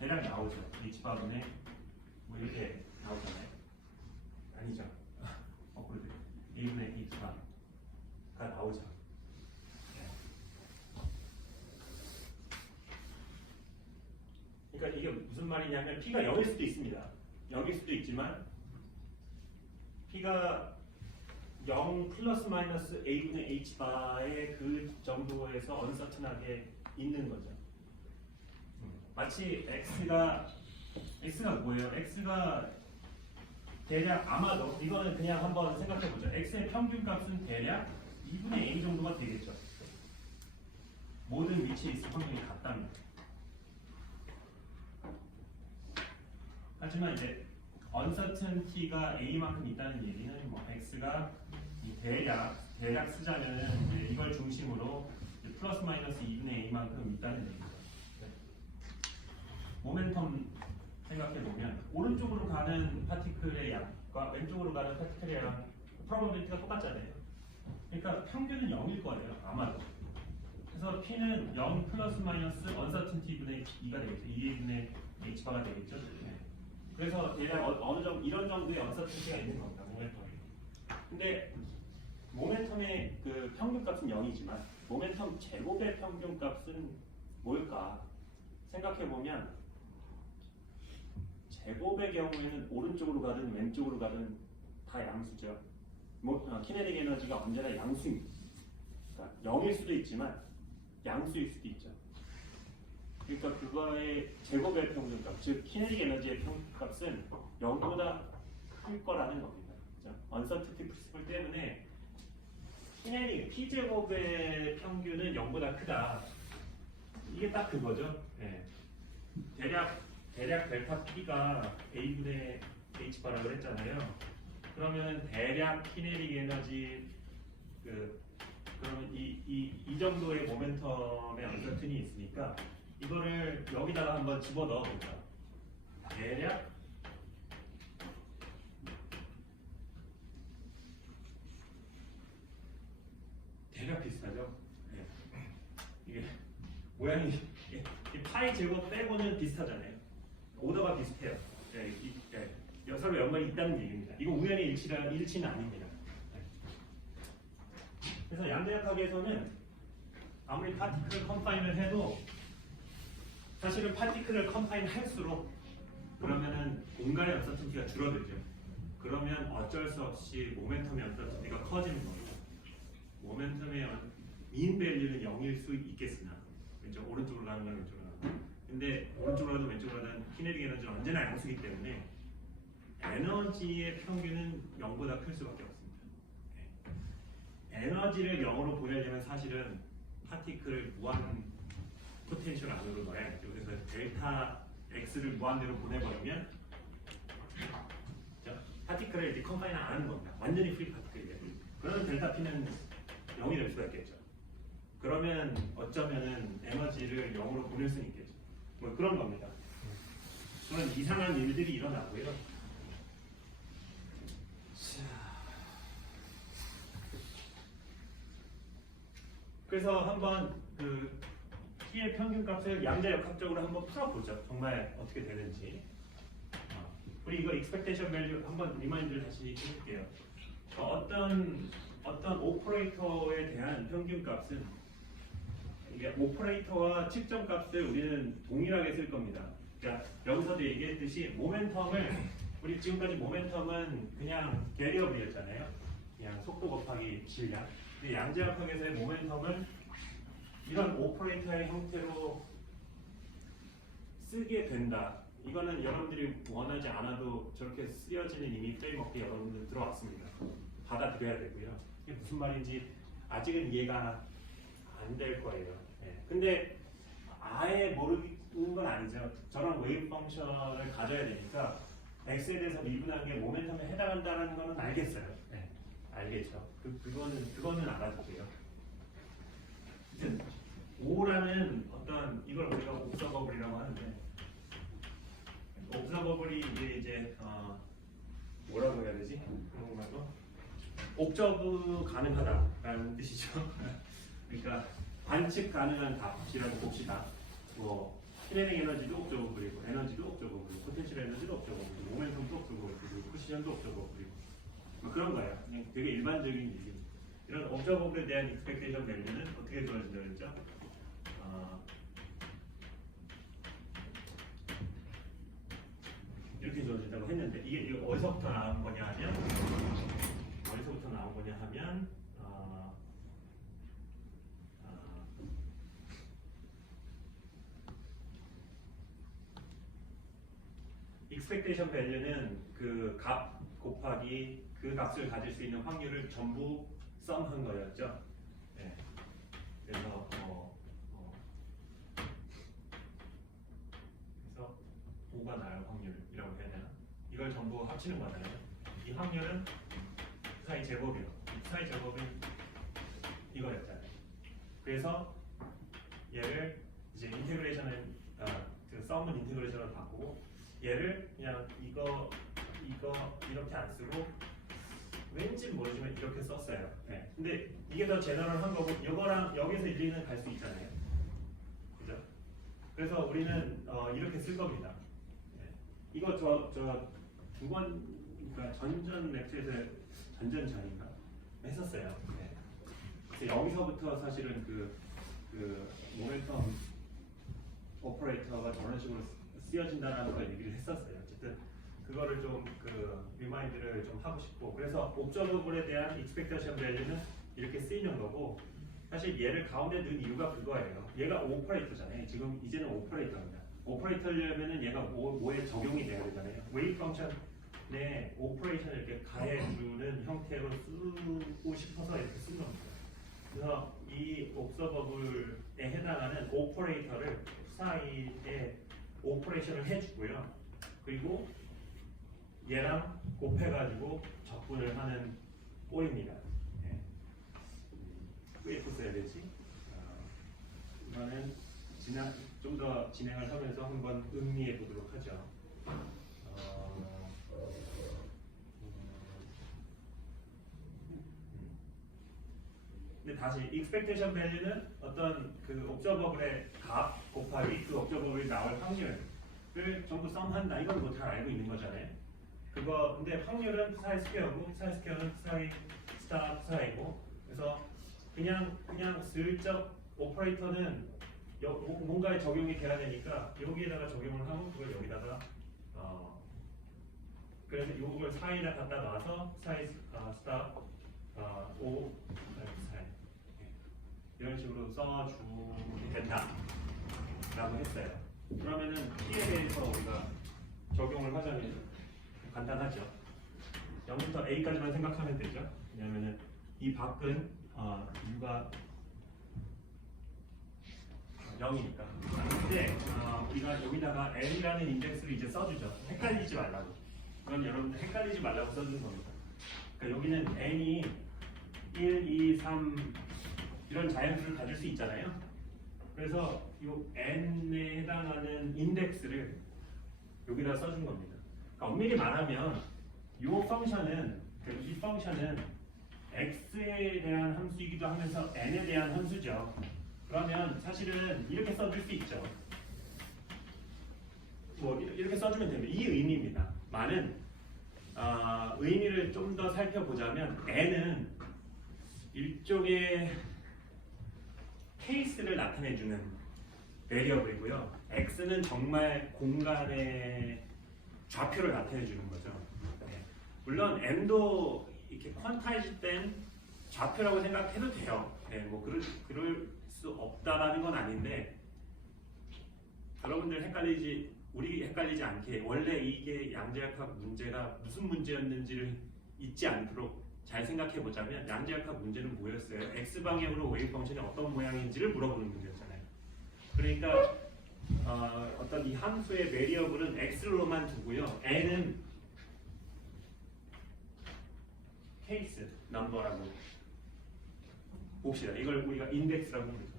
대략 나오죠. h바분의 뭐 이렇게 나오잖아요. 아니죠. 거꾸로 돼요. a분의 h가 나오죠. 그러니까 이게 무슨 말이냐면 P가 0일 수도 있습니다. 0일 수도 있지만 P가 0 플러스 마이너스 A분의 H바의 그 정도에서 언서튼하게 있는 거죠. 마치 X가 뭐예요? X가 대략 아마도 이거는 그냥 한번 생각해 보죠. X의 평균값은 대략 2분의 A 정도가 되겠죠. 모든 위치에 있을 확률이 같다면. 하지만 이제 uncertainty가 a만큼 있다는 얘기는 뭐 x가 이 대략 쓰자면은 이제 이걸 중심으로 이제 플러스 마이너스 2분의 a만큼 있다는 얘기죠. 네. 모멘텀 생각해 보면 오른쪽으로 가는 파티클의 양과 왼쪽으로 가는 파티클의 양 프로버빌리티가 똑같잖아요. 그러니까 평균은 0일 거예요. 아마도. 그래서 P는 0 플러스 마이너스 uncertainty분의 2가 되겠죠. 2분의 h바가 되겠죠. 네. 그래서 대략 어느 정도 이런 정도의 uncertainty가 있는 겁니다. 모멘텀이. 근데 모멘텀의 그 평균값은 0이지만 모멘텀 제곱의 평균값은 뭘까 생각해 보면 제곱의 경우에는 오른쪽으로 가든 왼쪽으로 가든 다 양수죠. 키네틱 에너지가 언제나 양수입니다. 그러니까 0일 수도 있지만 양수일 수도 있죠. 그러니까 그거의 제곱의 평균값, 즉 키네틱 에너지의 평균값은 0보다 클 거라는 겁니다. 언서티티 프린시플 때문에 키네틱 P제곱의 평균은 0보다 크다. 이게 딱 그거죠. 네. 대략 델타 P가 A분의 H바라고 그랬잖아요. 그러면 대략 키네틱 에너지 그러면 이 정도의 모멘텀의 언서튼이 있으니까 이거를 여기다가 한번 집어 넣어 볼까. 대략 비슷하죠? 네. 이게 모양이 이 파이 제곱 빼고는 비슷하잖아요. 오더가 비슷해요. 네, 서로 연관이 있다는 얘기입니다. 이거 우연히 일치는 아닙니다. 네. 그래서 양대역학에서는 아무리 파티클 컨파인을 해도 사실은 파티클을 컨파인 할수록 그러면은 공간의 언서튼티가 줄어들죠. 그러면 어쩔 수 없이 모멘텀의 언서튼티가 커지는 겁니다. 모멘텀의 민 밸류는 0일 수 있겠으나 오른쪽으로 가는 건 왼쪽으로 가는 건. 근데 오른쪽으로 가든 왼쪽으로 가든 키네틱 에너지는 언제나 양수이기 때문에 에너지의 평균은 0보다 클 수밖에 없습니다. 에너지를 0으로 보내려면 사실은 파티클을 무한 포텐셜 안으로 넣어야겠죠. 그래서 델타 X를 무한대로 보내버리면 파티클을 이제 컨파인 안 하는 겁니다. 완전히 프리 파티클이에요. 그러면 델타 P는 0이 될 수가 있겠죠. 그러면 어쩌면은 에너지를 0으로 보낼 수는 있겠죠. 뭐 그런 겁니다. 그런 이상한 일들이 일어나고요. 그래서 한번 그 P의 평균값을 양자역학적으로 한번 풀어보죠. 정말 어떻게 되는지. 우리 이거 expectation value 한번 리마인드를 다시 해볼게요. 어떤 오퍼레이터에 대한 평균값은 이게 오퍼레이터와 측정값을 우리는 동일하게 쓸 겁니다. 그러니까 여기서도 얘기했듯이 모멘텀을 우리 지금까지 모멘텀은 그냥 베리어블이었잖아요. 그냥 속도 곱하기 질량. 근데 양자역학에서의 모멘텀은 이런 오퍼레이터의 형태로 쓰게 된다. 이거는 여러분들이 원하지 않아도 저렇게 쓰여지는 이미 프레임워크에 여러분들 들어왔습니다. 받아들여야 되고요. 이게 무슨 말인지 아직은 이해가 안 될 거예요. 네. 근데 아예 모르는 건 아니죠. 저런 웨이브 펑션을 가져야 되니까 x에 대해서 미분한 게 모멘텀에 해당한다는 거는 알겠어요. 네. 알겠죠. 그거는 알아도 돼요. O라는 어떤 이걸 우리가 옵서버블이라고 하는데 옵서버블이 이제 뭐라고 해야 되지? 한국말로 옵저브 가능하다라는 뜻이죠. 그러니까 관측 가능한 값이라고 봅시다. 뭐 키네틱 에너지도 옵저버블이고 에너지도 옵저버블이고 포텐셜 에너지도 옵저버블이고 모멘텀도 옵저버블이고 포지션도 옵저버블이고 뭐 그런 거예요. 그냥 되게 일반적인 얘기. 이런 옵저버블에 대한 익스펙테이션 밸류는 어떻게 주어진다고 했죠? 이렇게 주어진다고 했는데 이게 어디서부터 나온 거냐 하면 익스펙테이션 밸류는 그 값 곱하기 그 값을 가질 수 있는 확률을 전부 썸한 거였죠. 네. 그래서 그래서 5가 나올 확률이라고 해야 되나? 이걸 전부 합치는 거잖아요. 이 확률은 사이 제곱이요. 사이 제곱은 이거였잖아요. 그래서 얘를 이제 인테그레이션을 그 썸은 인테그레이션으로 바꾸고 얘를 그냥 이거 이렇게 안 쓰고 왠지 모르지만 이렇게 썼어요. 네. 근데 이게 더 제너럴한 거고 이거랑 여기서 1, 2는 갈 수 있잖아요. 그죠? 그래서 우리는 이렇게 쓸 겁니다. 네. 이거 저 두 번 그러니까 전전 렉처에서 전인가 했었어요. 네. 그래서 여기서부터 사실은 그 모멘텀 오퍼레이터가 저런 식으로 쓰여진다는 걸 얘기를 했었어요. 어쨌든 그거를 좀 리마인드를 좀 하고 싶고, 그래서 옵저버블에 대한 익스펙테이션 밸류는 이렇게 쓰이는 거고, 사실 얘를 가운데 넣은 이유가 그거예요. 얘가 오퍼레이터잖아요. 지금 이제는 오퍼레이터입니다. 오퍼레이터려면은 얘가 뭐에 적용이 돼야 되잖아요. 웨이브 펑션에 오퍼레이션을 이렇게 가해주는 형태로 쓰고 싶어서 이렇게 쓴 겁니다. 그래서 이 옵저버블에 해당하는 오퍼레이터를 사이에 오퍼레이션을 해주고요. 그리고 얘랑 곱해가지고 적분을 하는 꼴입니다. 네. 왜 써야 되지? 이거는 좀 더 진행을 하면서 한번 음미해 보도록 하죠. 근데 다시 expectation value는 어떤 그 observable의 값 곱하기 그 observable이 나올 확률을 전부 썸한다. 이건 뭐 잘 알고 있는 거잖아요. 그거 근데 확률은 사이 스퀘어고 사이 스퀘어는 사이 스타 사이고, 그래서 그냥 슬쩍 오퍼레이터는 뭔가에 적용이 돼야 되니까 여기에다가 적용을 하고 그걸 여기다가 그래서 이걸 사이에다 갖다 놔서 사이 스타 오 사이 이런 식으로 써주면 된다라고 했어요. 그러면은 P에 대해서 우리가 적용을 하자면 간단하죠. 0부터 A까지만 생각하면 되죠. 왜냐면은 이 밖은 U가 0이니까. 근데 우리가 여기다가 L이라는 인덱스를 이제 써주죠. 헷갈리지 말라고. 그건 여러분들 헷갈리지 말라고 써주는 겁니다. 그러니까 여기는 N이 1, 2, 3 이런 자연수를 가질 수 있잖아요. 그래서 이 N에 해당하는 인덱스를 여기다 써준 겁니다. 그러니까 엄밀히 말하면 이 펑션은 x에 대한 함수이기도 하면서 n에 대한 함수죠. 그러면 사실은 이렇게 써줄 수 있죠. 뭐 이렇게 써주면 됩니다. 이 의미입니다. 많은 의미를 좀 더 살펴보자면 n은 일종의 케이스를 나타내주는 베리어블이고요. x는 정말 공간의 좌표를 나타내주는 거죠. 네. 물론 n도 이렇게 퀀타이즈된 좌표라고 생각해도 돼요. 네, 뭐 그럴 수 없다라는 건 아닌데, 여러분들 우리 헷갈리지 않게 원래 이게 양자역학 문제가 무슨 문제였는지를 잊지 않도록 잘 생각해 보자면, 양자역학 문제는 뭐였어요? x 방향으로 웨이브 펑션이 어떤 모양인지를 물어보는 문제였잖아요. 그러니까 어떤 이 함수의 베리어블은 x로만 두고요. n은 케이스 넘버라고 봅시다. 이걸 우리가 인덱스라고 합니다.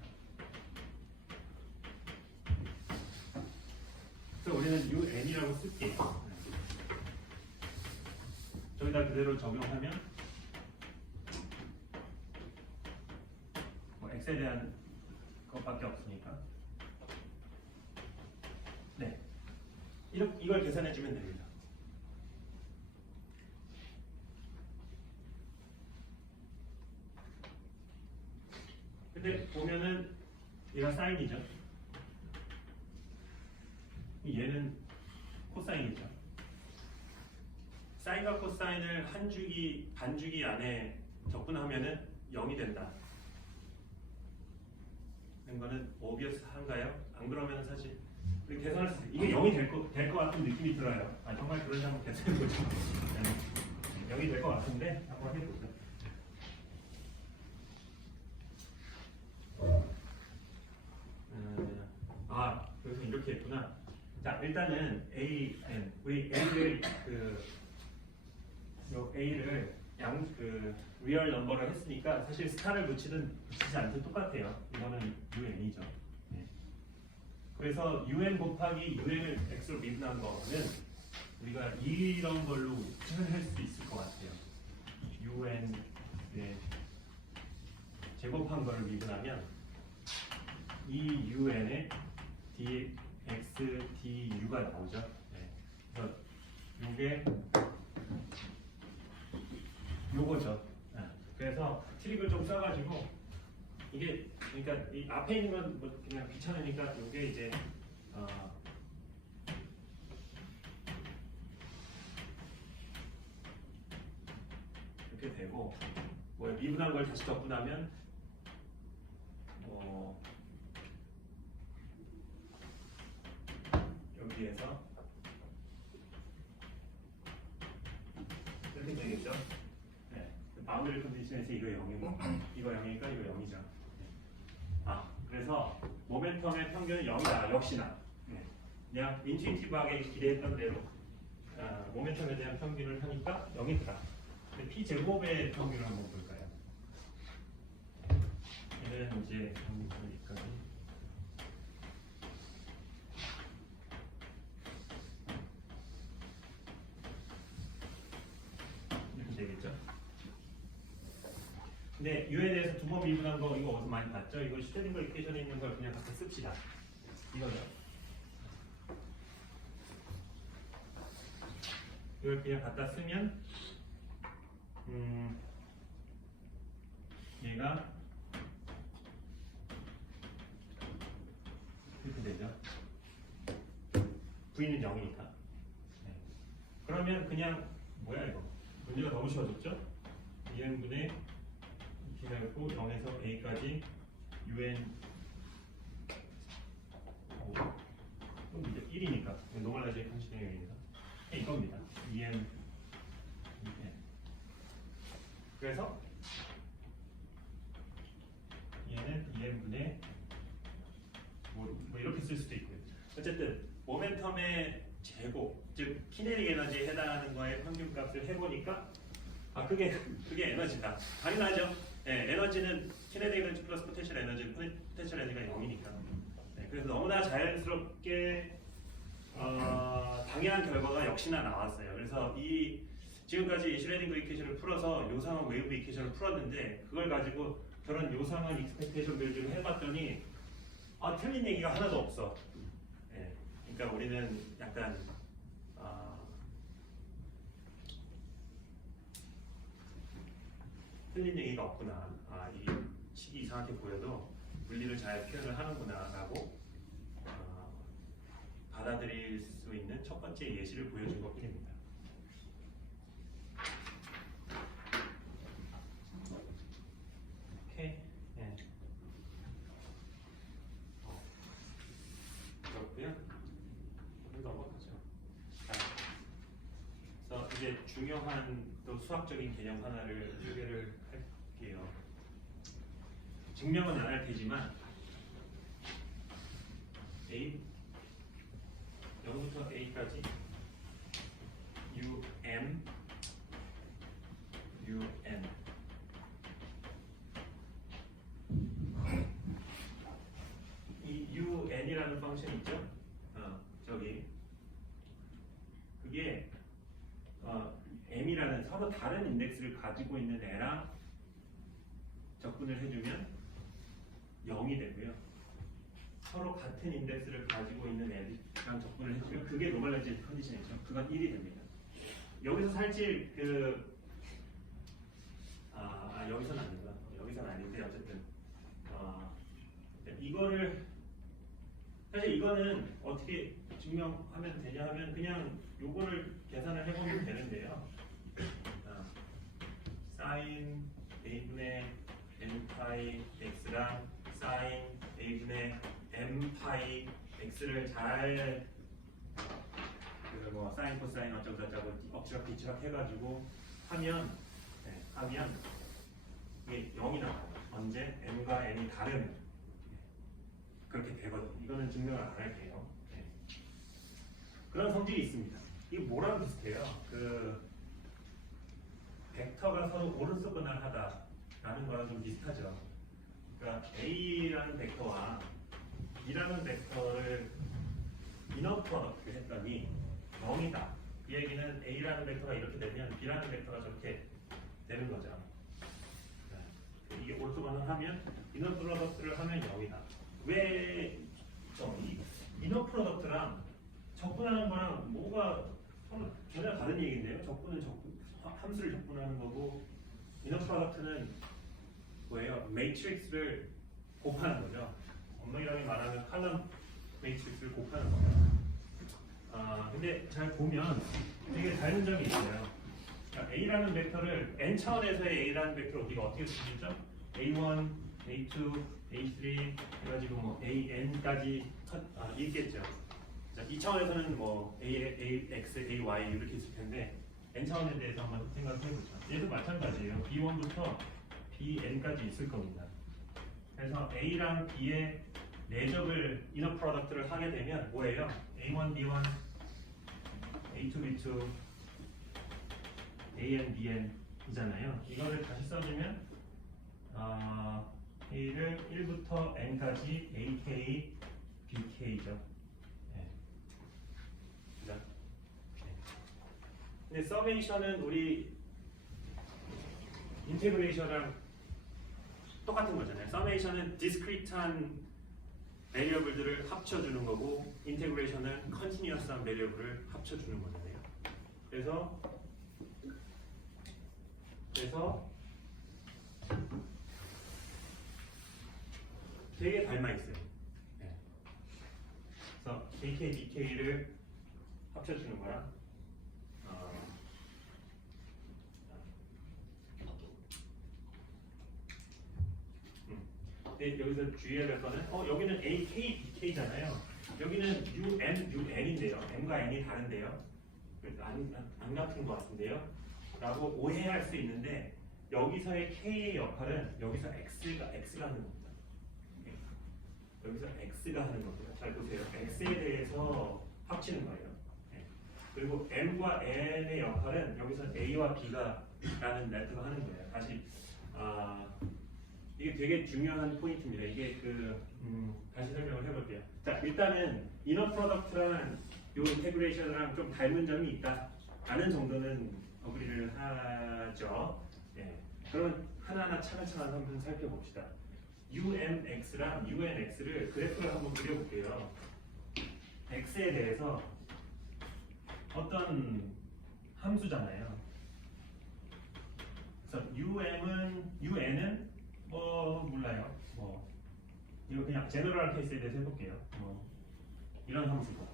그래서 우리는 u n이라고 쓸게요. 저기다 그대로 적용하면 뭐 x에 대한 것밖에 없으니까, 네, 이걸 계산해 주면 됩니다. 근데 보면은 얘가 사인이죠. 얘는 코사인이죠. 사인과 코사인을 반주기 안에 적분하면은 0이 된다. 는 거는 오비어스한가요? 안 그러면 사실 계산할 수 있어요. 이게 0이 될 것 같은 느낌이 들어요. 정말 그런지 한번 계산해보죠. 0이 될 것 같은데 한번 해보죠. 그래서 이렇게 했구나. 자, 일단은 우리 A를 요 A를 리얼 넘버를 했으니까 사실 스타를 붙이든 붙이지 않든 똑같아요. 이거는 UN이죠. 네. 그래서 UN 곱하기 UN을 X로 미분한 거는 우리가 이런 걸로 표현할 수 있을 것 같아요. UN 제곱한 거를 미분하면 이 UN에 dx du가 나오죠. 네. 그래서 요게 요거죠. 네. 그래서 트릭을 좀 써가지고 이게 그러니까 이 앞에 있는 건 뭐 그냥 귀찮으니까 요게 이제 이렇게 되고 뭐 미분한 걸 다시 적분하면 여기에서 이렇게 되겠죠. 네. 바운더리 컨디션에서 이거 0이고 이거 0이니까 이거 0이죠. 그래서 모멘텀의 평균은 0이다. 역시나 그냥 인투이티브하게 기대했던 대로 모멘텀에 대한 평균을 하니까 0이더라. P 제곱의 평균을 한번 볼까요? 얘는 이제 여기까지. 이렇게 되겠죠? 근데 UN에서 두 번 미분한 거 이거 어디서 많이 봤죠? 이거 슈테딩거 이퀘이션에 있는 걸 그냥 갖다 씁시다. 이거죠. 이걸 그냥 갖다 쓰면 얘가 이렇게 되죠. V는 0이니까. 네. 그러면 그냥 뭐야 이거? 문제가 너무 쉬워졌죠? 2n분의 B라고 0에서 A까지 UN 또 이제 1이니까 노멀라이즈 컨디션의原理입니다. 이겁니다. 2n 그래서 얘는 2n분의 뭐 이렇게 쓸 수도 있고요. 어쨌든 모멘텀의 제곱, 즉 키네틱 에너지에 해당하는 거의 평균값을 해보니까 그게 에너지다. 당연하죠. 네, 에너지는 키네틱 에너지 플러스 포텐셜 에너지, 포텐셜 에너지가 0이니까. 네, 그래서 너무나 자연스럽게 당연한 결과가 역시나 나왔어요. 그래서 지금까지 슈레딩거 이퀘이션을 풀어서 요상한 웨이브 이퀘이션을 풀었는데 그걸 가지고 저런 요상한 익스펙테이션 빌드를 해봤더니 틀린 얘기가 하나도 없어. 네, 그러니까 우리는 약간 틀린 얘기가 없구나. 이 식이 이상하게 보여도 물리를 잘 표현을 하는구나라고 받아들일 수 있는 첫 번째 예시를 보여준 것뿐입니다. 오케이. 네. 그렇고요. 넘어가죠. 그래서 이제 중요한 또 수학적인 개념 하나를 소개를 할게요. 증명은 안 할 테지만 A 0부터 A까지 UN 이 UN이라는 펑션 있죠? 저기 그게 M이라는 서로 다른 인덱스를 가지고 있는 애랑 적분을 해주면 0이 되고요. 서로 같은 인덱스를 가지고 있는 애랑 적분을 해주면 그게 노멀라이즈 컨디션이죠. 그건 1이 됩니다. 여기서 살짝 여기서는 아니구나. 여기서는 아닌데 어쨌든 이거를 사실 이거는 어떻게 증명하면 되냐 하면 그냥 요거를 계산을 해보면 되는데요. sin a분의 n파이 x랑 sin a분의 m파이 x를 잘 뭐 사인 코사인 어쩌고저쩌고 엎치락뒤치락 해가지고 하면 이게 0이 나와요. 언제 m과 n이 다른 그렇게 되거든요. 이거는 증명을 안 할게요. 성질이 있습니다. 이게 뭐랑 비슷해요? 그 벡터가 서로 오른쪽분할하다라는 거랑 좀 비슷하죠. 그러니까 A라는 벡터와 B라는 벡터를 이너 프로덕트 했더니 0이다. 이 얘기는 A라는 벡터가 이렇게 되면 B라는 벡터가 저렇게 되는 거죠. 이게 오른쪽분할 하면 이너 프로덕트를 하면 0이다. 왜 이 이너 프로덕트랑 적분하는 거랑 뭐가 전혀 다른 얘기인데요. 적분은 함수를 적분하는 거고 이너 프로덕트는 뭐예요? 매트릭스를 곱하는 거죠. 엄밀하게 말하면 칼럼 매트릭스를 곱하는 거예요. 근데 잘 보면 되게 다른 점이 있어요. 그러니까 A라는 벡터를 n 차원에서의 A라는 벡터를 우리가 어떻게 쓰죠? A1, A2, A3 해가지고 뭐 AN까지 있겠죠. 자, 이 차원에서는 뭐 AX, AY 이렇게 있을 텐데 n 차원에 대해서 한번 생각해 보죠. 얘도 마찬가지예요. B1부터 BN까지 있을 겁니다. 그래서 A랑 B의 내적을 이너 프로덕트를 하게 되면 뭐예요? A1, B1, A2, B2, AN, BN 이잖아요. 이거를 다시 써주면 A를 1부터 N까지 AK, BK죠. 네. 네. 근데 서메이션은 우리 인테그레이션이랑 똑같은 거잖아요. 서메이션은 디스크리트한 베리어블들을 합쳐주는 거고 인테그레이션은 컨티뉴어스한 베리어블을 합쳐주는 거잖아요. 그래서 되게 닮아 있어요. 네. 그래서 AK, BK를 합쳐주는 거랑 근데 여기서 주의해야 될 거는 여기는 AK, BK잖아요. 여기는 UM, UN인데요. M과 N이 다른데요. 안 같은 것 같은데요. 라고 오해할 수 있는데 여기서의 K의 역할은 여기서 X가 하는 겁니다. 여기서 X가 하는 겁니다. 잘 보세요. X에 대해서 합치는 거예요. 그리고 M과 N의 역할은 여기서 A와 B가 라는 레터가 하는 거예요. 다시 이게 되게 중요한 포인트입니다. 이게 다시 설명을 해볼게요. 자, 일단은 이너 프로덕트랑 요 인테그레이션이랑 좀 닮은 점이 있다라는 정도는 어그리를 하죠. 예. 그러면 하나하나 차근차근 한번 살펴봅시다. UMX랑 UNX를 그래프를 한번 그려볼게요. X에 대해서 어떤 함수잖아요. 그래서 UN은 몰라요. 이거 그냥 제너럴 케이스에 대해서 해볼게요. 이런 함수고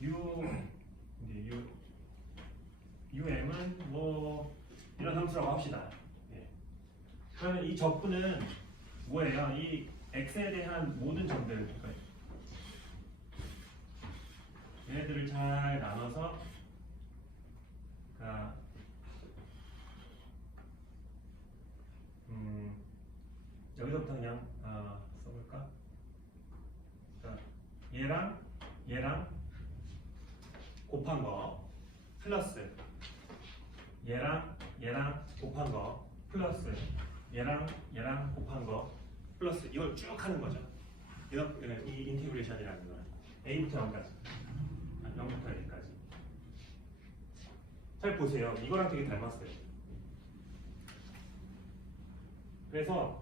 UM은 이런 함수라고 합시다. 예. 그러면 이 적분은 뭐예요? 이 X에 대한 모든 점들 얘네들을 잘 나눠서 여기서부터 그냥 써볼까? 얘랑 곱한 거 플러스 얘랑 곱한 거 플러스 얘랑 곱한 거 플러스 이걸 쭉 하는 거죠. 이 인테그레이션이라는 거는 A부터 0까지 0부터 A까지 잘 보세요. 이거랑 되게 닮았어요. 그래서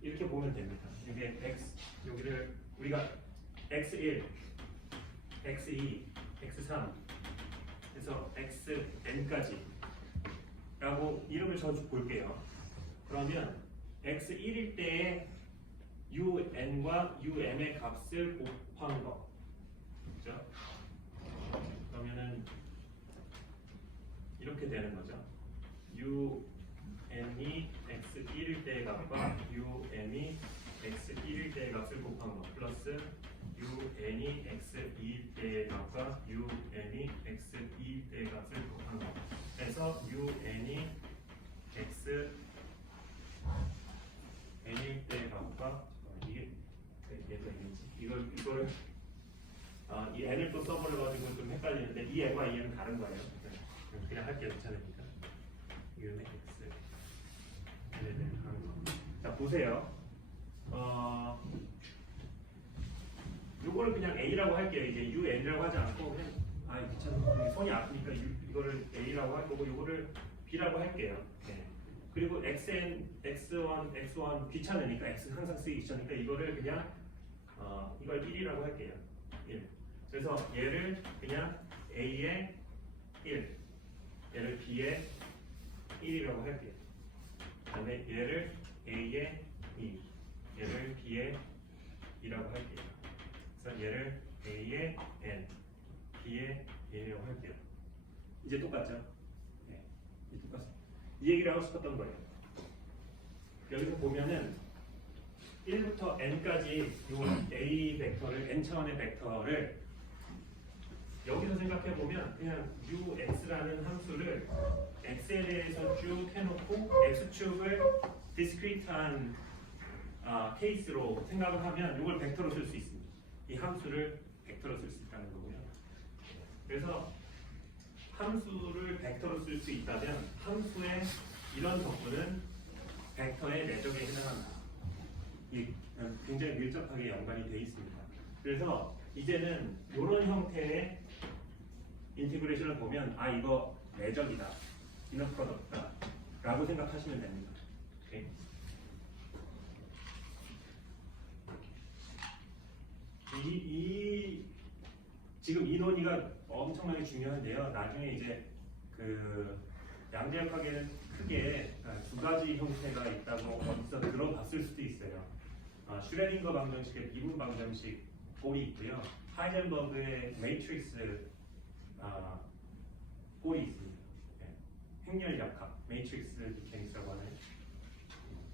이렇게 보면 됩니다. 이게 여기를 우리가 x1, x2, x3 그래서 xn까지 라고 이름을 저 볼게요. 그러면 x1일 때의 un과 um의 값을 곱한 거 그렇죠? 그러면은 이렇게 되는 거죠. um이 x1일 때의 값과 um이 x1일 때의 값을 곱한 거 플러스 um이 x2일 때의 값과 um이 x2일 때의 값을 곱한 거 그래서 um이 xn일 때의 값과 이게 얘도 있는지 이거를 이 n을 또 써버려가지고 좀 헷갈리는데 이 n과 이 n은 다른 거예요. 그냥 할게요. 괜찮으니까. u는 x. 네네. 자 보세요. 요거를 그냥 a라고 할게요. 이제 un이라고 하지 않고 그냥 귀찮아. 손이 아프니까 이거를 a라고 할 거고 요거를 b라고 할게요. 네. 그리고 xn, x1, x1 귀찮으니까 x 항상 쓰기 귀찮으니까 이거를 그냥 이걸 1이라고 할게요. 1. 그래서 얘를 그냥 a의 1, 얘를 b의 1이라고 할게요. 그다음에 얘를 a의 2, 얘를 b의 2라고 할게요. 그래서 얘를 a의 n, b의 1이라고 할게요. 이제 똑같죠? 네, 이제 똑같습니다. 이 얘기를 하고 싶었던 거예요. 여기서 보면은 1부터 n까지 이 a 벡터를 n 차원의 벡터를 여기서 생각해 보면 그냥 ux라는 함수를 x에 대해서 쭉 해놓고 x축을 디스크리트한 케이스로 생각을 하면 이걸 벡터로 쓸 수 있습니다. 이 함수를 벡터로 쓸 수 있다는 거고요. 그래서 함수를 벡터로 쓸 수 있다면 함수의 이런 적분은 벡터의 내적에 해당한다. 굉장히 밀접하게 연관이 되어 있습니다. 그래서 이제는 이런 형태의 인티그레이션을 보면 이거 내적이다, 이너 프로덕트다 라고 생각하시면 됩니다. 오케이? 지금 이 논의가 엄청나게 중요한데요. 나중에 이제 그 양자역학에는 크게 두 가지 형태가 있다고 어디서 들어봤을 수도 있어요. 슈레딩거 방정식의 미분 방정식 꼴이 있고요. 하이젠버그의 매트릭스 꼴이 있습니다. 네. 행렬역학, 매트릭스 디케닉스라고 하는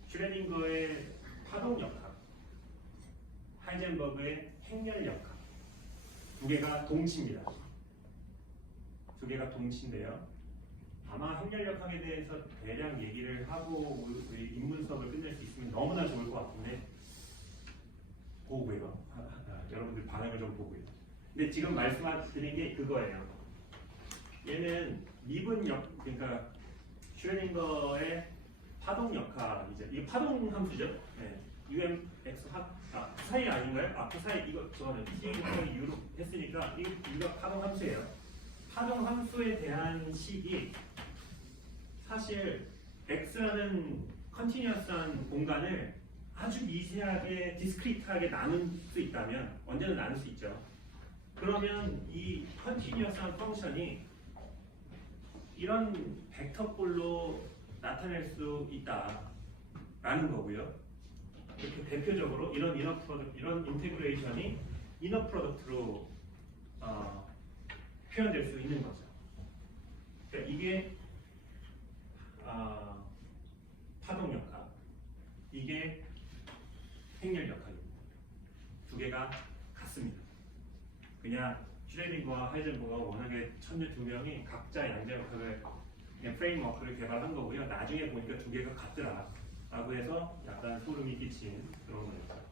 슈레딩거의 파동역학, 하이젠버그의 행렬역학 두 개가 동치입니다. 두 개가 동치인데요. 아마 행렬역학에 대해서 대략 얘기를 하고 우리 인문 수업을 끝낼 수 있으면 너무나 좋을 것 같은데 보고요. 여러분들 반응을 좀 보고요. 근데 지금 말씀드린 게 그거예요. 얘는 미분역, 그러니까 슈레딩거의 파동역학이죠. 이게 파동 함수죠. 네. UMX 사이 아닌가요? 그 사이 이거 저는 T 곱하기 U로 했으니까 이거 파동 함수예요. 파동 함수에 대한 식이 사실 X라는 컨티뉴어스한 공간을 아주 미세하게 디스크리트하게 나눌 수 있다면 언제나 나눌 수 있죠. 그러면 이 컨티뉴어스한 펑션이 이런 벡터꼴로 나타낼 수 있다라는 거고요. 이렇게 대표적으로 이런 이너 프로덕트, 이런 인테그레이션이 이너 프로덕트로 표현될 수 있는 거죠. 그러니까 이게 파동역학, 이게 행렬역학입니다. 두 개가 같습니다. 그냥 슈레딩거와 하이젠버그가 워낙에 천재 두 명이 각자 양자역학을 그냥 프레임워크를 개발한 거고요. 나중에 보니까 두 개가 같더라라고 해서 약간 소름이 끼친 그런 거니까.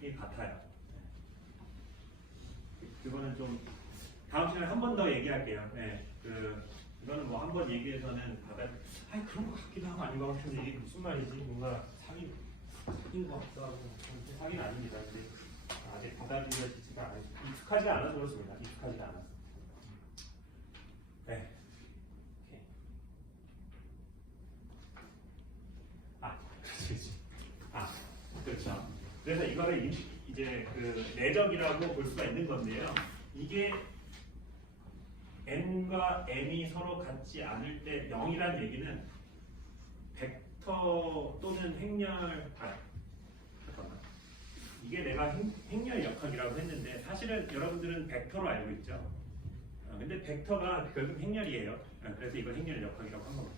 이게 같아요. 그거는 좀 다음 시간에 한 번 더 얘기할게요. 네, 이거는 뭐 한 번 얘기해서는 다들 그런 것 같기도 하고 아닌 것 같은데 이게 무슨 말이지? 뭔가 사귄 것 같기도 하고 사기는 아닙니다. 근데 아직 받아들여지지가 않아요. 익숙하지가 않아서 그렇습니다. 익숙하지가 않아서. 네. 오케이. 그렇죠. 그래서 이거를 이제 그 내적이라고 볼 수가 있는 건데요. 이게 n과 m이 서로 같지 않을 때 0이라는 얘기는 벡터 또는 행렬 잠깐만. 이게 내가 행렬역학이라고 했는데 사실은 여러분들은 벡터로 알고 있죠. 근데 벡터가 결국 행렬이에요. 그래서 이걸 행렬역학이라고 한 겁니다.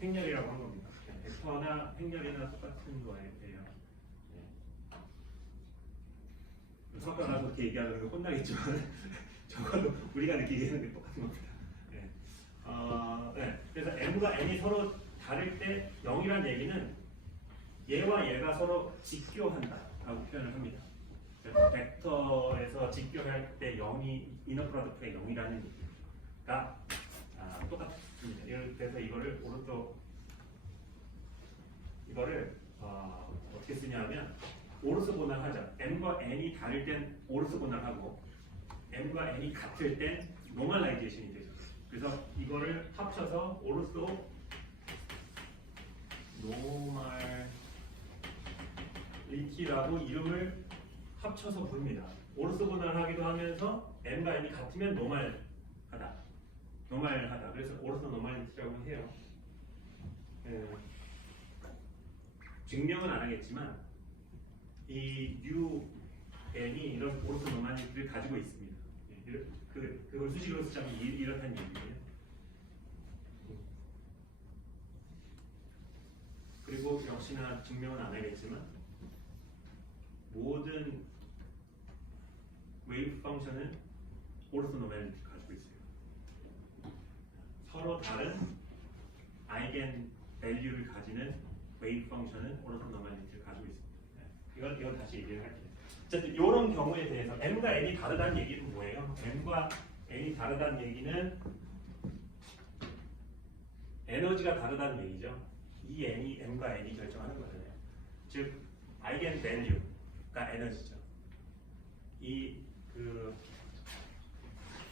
행렬이라고 한 겁니다. 벡터나 행렬이나 똑같은 거예요. 섞어 나서 그렇게 얘기하는 거 혼나겠지만 적어도 우리가 느끼기에는 똑같은 겁니다. 네. 네. 그래서 m과 n이 서로 다를 때 0이란 얘기는 얘와 얘가 서로 직교한다라고 표현을 합니다. 그래서 벡터에서 직교할 때 0이 이너 프로덕트가 0이라는 얘기가 똑같습니다. 그래서 이거를 오른쪽 이거를 어떻게 쓰냐면 오르스보널하죠. m과 n이 다를 땐 오르스보널하고 m과 n이 같을 땐 노멀라이제이션이 되죠. 그래서 이거를 합쳐서 오르소 노멀리티라고 이름을 합쳐서 부릅니다. 오르소보널하기도 하면서 m과 n이 같으면 노멀하다. 그래서 오르소 노멀리티라고 해요. 증명은 안 하겠지만 이 UN이 이런 오르소 노멀리티를 가지고 있습니다. 그걸 수식으로 쓰자면 이렇다는 얘기예요. 그리고 역시나 증명은 안 하겠지만 모든 웨이브 펑션은 오르소 노멀리티를 가지고 있어요. 서로 다른 아이겐 밸류를 가지는 웨이브 펑션은 오르소 노멀리티를 가지고 있습니다. 이건 다시 얘기를 할게요. 어쨌든 이런 경우에 대해서 m과 n이 다르다는 얘기는 뭐예요? m과 n이 다르다는 얘기는 에너지가 다르다는 얘기죠. 이 n이 m과 n이 결정하는 거잖아요. 즉 아이겐 밸류가 에너지죠. 이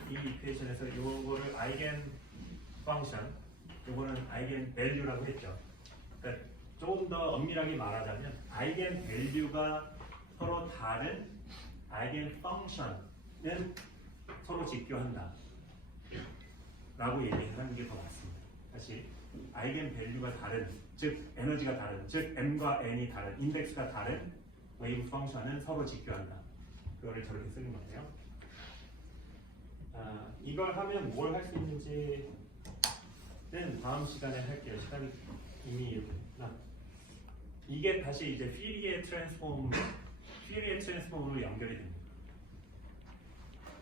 이퀘이션에서 이거를 아이겐 펑션, 이거는 아이겐 밸류라고 했죠. 그러니까 조금 더 엄밀하게 말하자면 아이겐 밸류가 서로 다른 아이겐 펑션은 서로 직교한다 라고 얘기하는 게 더 맞습니다. 다시 아이겐 밸류가 다른, 즉 에너지가 다른, 즉 m과 n이 다른, 인덱스가 다른 웨이브 펑션은 서로 직교한다. 그거를 저렇게 쓰는 거예요. 이걸 하면 뭘 할 수 있는지는 다음 시간에 할게요. 시간이 이미 이렇게 이게 다시 이제 퓨리에 트랜스폼으로 연결이 됩니다.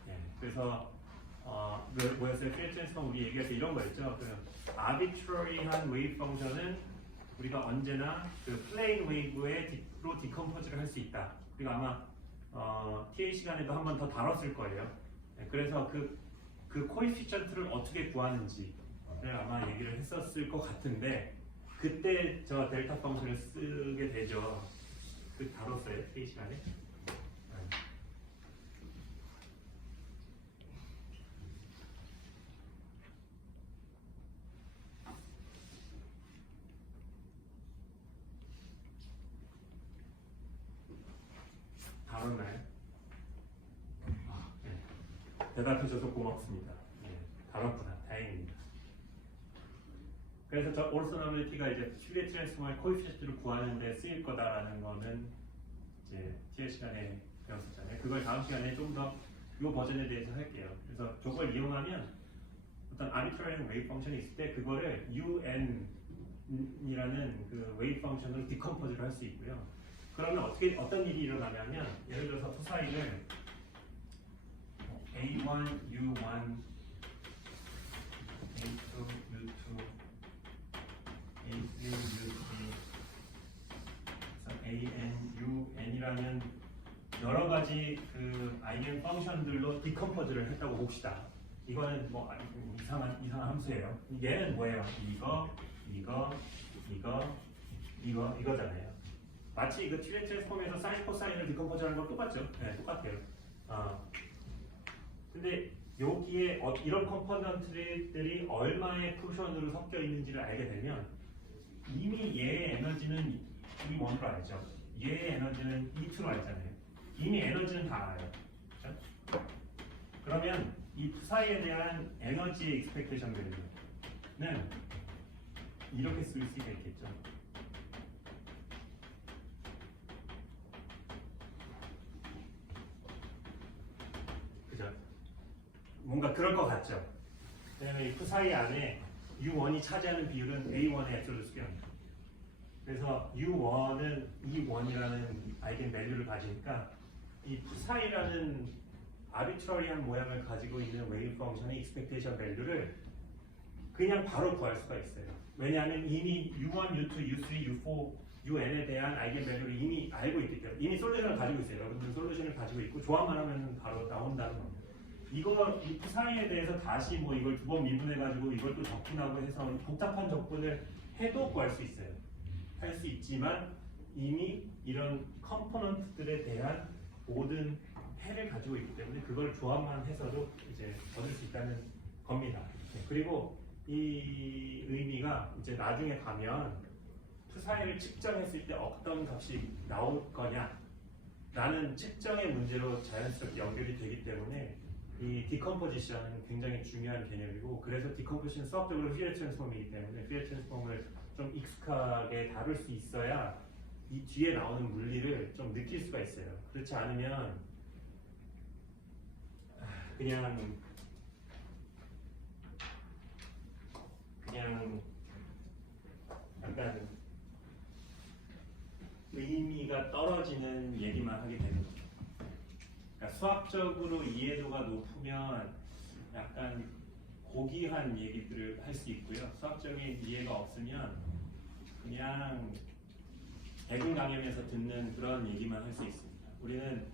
네, 그래서 뭐였어요? 퓨리에 트랜스폼 우리 얘기할 때 이런 거였죠. 아비트러리한 웨이브 펑션은 우리가 언제나 그 플레인 웨이브로 디컴포즈를 할 수 있다. 그리고 아마 TA 시간에도 한 번 더 다뤘을 거예요. 네, 그래서 그 코에피션트를 어떻게 구하는지를 아마 얘기를 했었을 것 같은데 그때 저 델타 펑션을 쓰게 되죠. 그 다뤘어요, TA 시간에. 다뤘나요? 네. 대답해줘서 고맙습니다. 네, 다뤘구나. 다행입니다. 그래서 저 오르소노밀리티가 이제 퓨리에 트랜스폼의 코에피션트를 구하는 데 쓰일 거다라는 거는 이제 TA 시간에 배웠었잖아요. 그걸 다음 시간에 좀 더 이 버전에 대해서 할게요. 그래서 저걸 이용하면 어떤 아비트러리한 웨이브 펑션이 있을 때 그거를 UN이라는 그 웨이브 펑션으로 디컴포즈를 할 수 있고요. 그러면 어떤 일이 일어나냐면 예를 들어서 투사이를 A1, U1, A2, U2, A3, U3, AN, UN이라는 여러 가지 그 아이겐 펑션들로 디컴포즈를 했다고 봅시다. 이거는 뭐 이상한 함수예요. 얘는 뭐예요? 이거잖아요. 마치 이거 퓨리에 트랜스폼에서 사인 코사인을 디컴포즈하는 건 똑같죠? 네, 똑같아요. 근데 여기에 이런 컴포넌트들이 얼마의 쿠션으로 섞여 있는지를 알게 되면 이미 얘의 에너지는 E1으로 알죠. 얘의 에너지는 E2로 알잖아요. 이미 에너지는 다 알아요. 그렇죠? 그러면 이 사이에 대한 에너지 익스펙테이션 밸류는 이렇게 쓸 수가 있겠죠. 그죠? 뭔가 그럴 것 같죠? 왜냐면 이 사이 안에 U1이 차지하는 비율은 A1의 앱솔루트 스퀘어입니다. 그래서 U1은 E1이라는 아이겐 밸류를 가지니까 이 사이라는 아비트러리한 모양을 가지고 있는 웨이브 펑션의 익스펙테이션 밸류를 그냥 바로 구할 수가 있어요. 왜냐하면 이미 U1, U2, U3, U4, UN에 대한 아이겐밸류를 이미 알고 있기 때문에 이미 솔루션을 가지고 있어요. 여러분들 솔루션을 가지고 있고 조합만 하면 바로 나온다는 겁니다. 이거 이 사이에 대해서 다시 뭐 이걸 두 번 미분해가지고 이걸 또 적분하고 해서 복잡한 적분을 해도 구할 수 있어요. 할 수 있지만 이미 이런 컴포넌트들에 대한 모든 해를 가지고 있기 때문에 그걸 조합만 해서도 이제 얻을 수 있다는 겁니다. 그리고 이 의미가 이제 나중에 가면 투사회를 측정했을 때 어떤 값이 나올 거냐 라는 측정의 문제로 자연스럽게 연결이 되기 때문에 이 디컴포지션은 굉장히 중요한 개념이고, 그래서 디컴포지션 수학적으로 퓨리어 트랜스폼이기 때문에 퓨리어 트랜스폼을 좀 익숙하게 다룰 수 있어야 이 뒤에 나오는 물리를 좀 느낄 수가 있어요. 그렇지 않으면 그냥 약간 의미가 떨어지는 얘기만 하게 되는 거죠. 그러니까 수학적으로 이해도가 높으면 약간 고귀한 얘기들을 할 수 있고요. 수학적인 이해가 없으면 그냥 대중 강연에서 듣는 그런 얘기만 할 수 있습니다. 우리는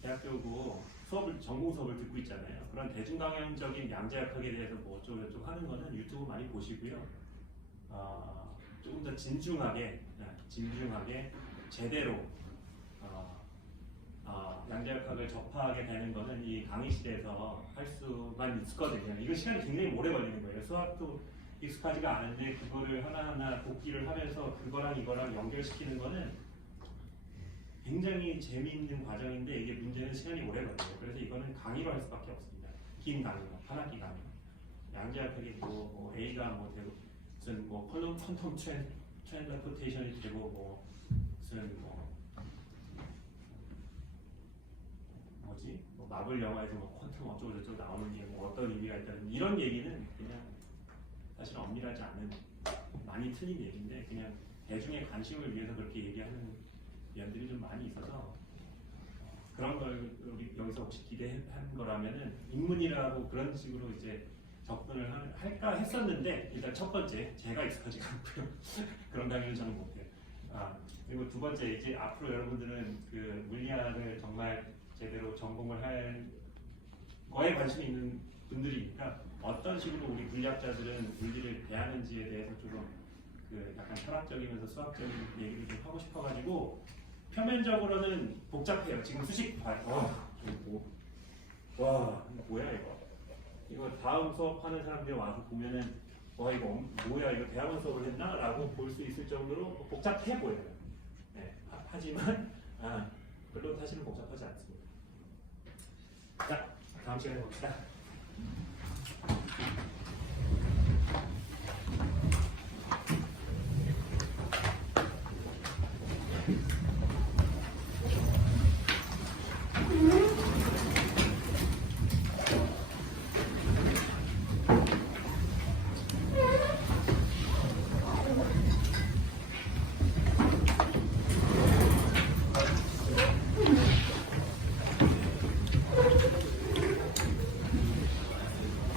대학교고 전공 수업을 듣고 있잖아요. 그런 대중 강연적인 양자역학에 대해서 뭐 어쩌고저쩌고 하는 거는 유튜브 많이 보시고요. 조금 더 진중하게 제대로 양자역학을 접하게 되는 거는 이 강의실에서 할 수만 있거든요. 이거 시간이 굉장히 오래 걸리는 거예요. 수학도 익숙하지가 않은데 그거를 하나하나 복기를 하면서 그거랑 이거랑 연결시키는 거는 굉장히 재미있는 과정인데 이게 문제는 시간이 오래 걸려요. 그래서 이거는 강의로 할 수밖에 없습니다. 긴 강의로, 한 학기 강의. 양자역학이 뭐 A가 뭐 되고 무슨 뭐 퀀텀 트랜스포테이션이 되고 뭐 무슨 뭐 마블 영화에서 뭐 퀀텀 어쩌고 저쩌고 나오는 게 뭐 어떤 의미가 있다는 이런 얘기는 그냥 사실 엄밀하지 않은 많이 틀린 얘기인데 그냥 대중의 관심을 위해서 그렇게 얘기하는 위원들이 좀 많이 있어서 그런 걸 우리 여기서 혹시 기대한 거라면은 인문이라고 그런 식으로 이제 접근을 할까 했었는데 일단 첫 번째 제가 익숙하지가 않고요. 그런 강의는 저는 못해요. 그리고 두 번째 이제 앞으로 여러분들은 그 물리학을 정말 제대로 전공을 할 거에 관심이 있는 분들이니까 어떤 식으로 우리 물리학자들은 물리를 대하는지에 대해서 조금 그 약간 철학적이면서 수학적인 얘기를 좀 하고 싶어가지고 표면적으로는 복잡해요. 지금 수식 와 이거 뭐야 이거 다음 수업하는 사람들이 와서 보면은 와 이거 뭐야 이거 대학원 수업을 했나? 라고 볼 수 있을 정도로 복잡해 보여요. 네, 하지만 별로 사실은 복잡하지 않습니다. 자, 다음 시간에 봅시다.